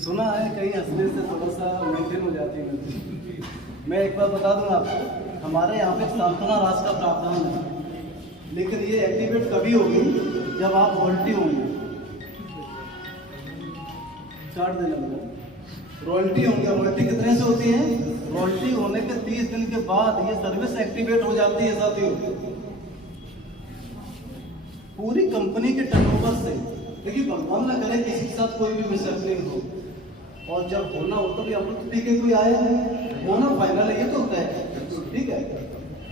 सुना है कहीं हंसने से थोड़ा सा मेंटेन हो जाती है एनर्जी। मैं एक बार बता दूं आपको, हमारे यहाँ पे सांत्वना राशि का प्रावधान है, लेकिन ये एक्टिवेट कभी होगी जब आप रॉयल्टी होंगे। काट देना मेरा, रॉयल्टी होंगे। रॉयल्टी कितने से होती है? रॉयल्टी होने के 30 दिन के बाद ये सर्विस एक्टिवेट हो जाती है साथियों, पूरी कंपनी के टर्नओवर से। देखिए भगवान ना करे किसी के साथ कोई भी मिसहैपनिंग हो, और जब होना हो तो भी हम लोग ठीक है, कोई आया नहीं होना फाइनल है, ये तो होता है, ठीक है।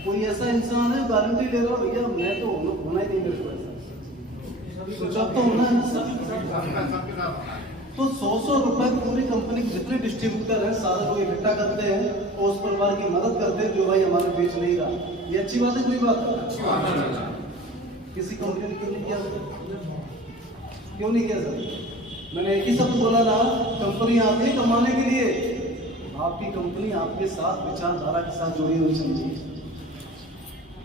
कोई ऐसा इंसान है गारंटी ले रहा हो भैया मैं तो होना ही नहीं मेरे को, ऐसा स्विच ऑफ तो होना है ना सर। तो 100 रुपए पूरी कंपनी के जितने डिस्ट्रीब्यूटर हैं सारे लोग इकट्ठा करते हैं और उस परिवार की मदद करते हैं जो भाई हमारे बेच नहीं रहा। ये अच्छी बात है, कोई बात है? किसी कंपनी ने क्यों नहीं किया? क्यों नहीं किया सर? मैंने एक ही शब्द बोला ना, कंपनी आती है कमाने के लिए। आपकी कंपनी आपके साथ विचारधारा के साथ जुड़ी हुई चाहिए।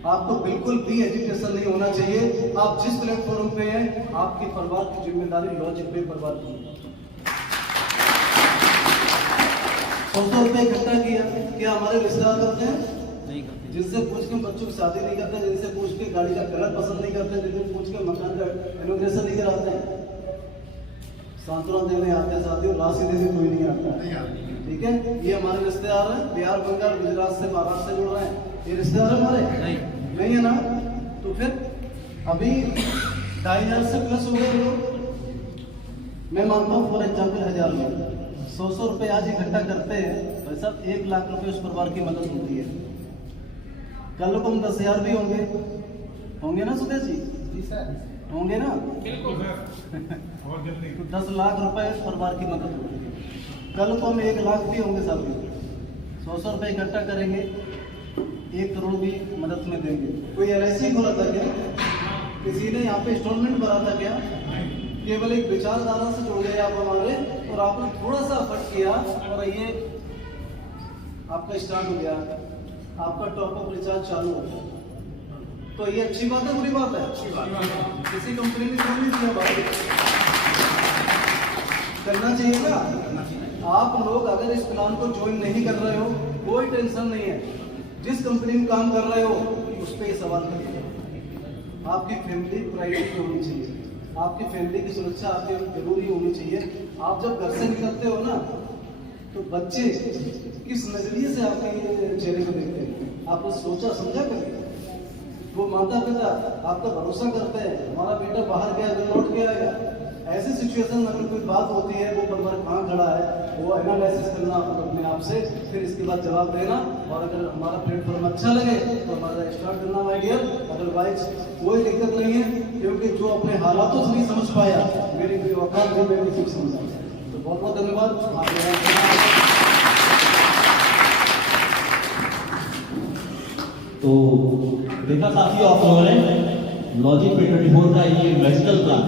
आपको बिल्कुल भी एजुकेशन नहीं होना चाहिए। आप जिस प्लेटफॉर्म पे हैं आपके परिवार की जिम्मेदारी लॉजिक पे परिवार की। 100 रुपये इकट्ठा किया, क्या हमारे रिश्तेदार करते हैं? नहीं करते। जिनसे पूछ के बच्चों की शादी नहीं करते, जिनसे पूछ के गाड़ी का कलर पसंद नहीं करते, जिनसे पूछ के मकान का इनोग्रेशन नहीं कराते हैं। सांत्वना देने आते हैं साथियों, राशि देने कोई नहीं आता है, ठीक है। ये हमारे रिश्तेदार हैं, बिहार, बंगाल, गुजरात से, महाराष्ट्र से जुड़ रहे हैं, ये रिश्तेदार हमारे नहीं है ना। तो फिर अभी 2500 से प्लस हो गए लोग। मैं मानता हूँ फॉर एग्जाम्पल 1000 लोग 100 रुपये आज इकट्ठा करते हैं, भाई साहब 1 लाख रुपए उस परिवार की मदद होती है। कल को हम 10,000 भी होंगे ना सुदेश जी? होंगे ना? बिल्कुल। तो 10 लाख रुपए उस परिवार की मदद होती है। कल को हम 1 लाख भी होंगे साहब, 100 रुपये इकट्ठा करेंगे, 1 करोड़ भी मदद में देंगे। कोई LIC खोला था क्या? किसी ने यहाँ पे इंस्टॉलमेंट भरा था क्या? केवल एक विचारधारा से जुड़ गए आप हमारे, और आपने थोड़ा सा एफर्ट किया और ये आपका स्टार्ट हो गया, आपका टॉपअप रिचार्ज चालू हो गया। तो ये अच्छी बात है, बुरी बात है? किसी कंपनी ने क्यों नहीं किया? भाई करना चाहिए ना। आप लोग अगर इस प्लान को ज्वाइन नहीं कर रहे हो कोई टेंशन नहीं है, जिस कंपनी में काम कर रहे हो उस पर सवाल करिए। आपकी फैमिली प्राइवेट होनी चाहिए, आपकी फैमिली की सुरक्षा आपके जरूरी होनी चाहिए। आप जब घर से निकलते हो ना तो बच्चे किस नजरिए से आपके चेहरे को देखते हैं, आपने सोचा समझा करिए। वो माता पिता आपका भरोसा करते हैं, हमारा बेटा बाहर गया तो लौट के आएगा। ऐसी सिचुएशन में अगर कोई बात होती है, वो परिवार कहाँ खड़ा है, वो एनालिसिस करना अपने आप से, फिर इसके बाद जवाब देना। और अगर हमारा प्लेटफॉर्म अच्छा लगे तो हमारा स्टार्ट करना आइडिया, अदरवाइज कोई दिक्कत नहीं है, क्योंकि जो अपने हालातों से नहीं समझ पाया मेरी कोई औकात नहीं, मैं भी कुछ समझा। तो बहुत बहुत धन्यवाद। तो देखा साथियों आप लोगों ने लॉजिक पे 24 का ये मैजिकल प्लान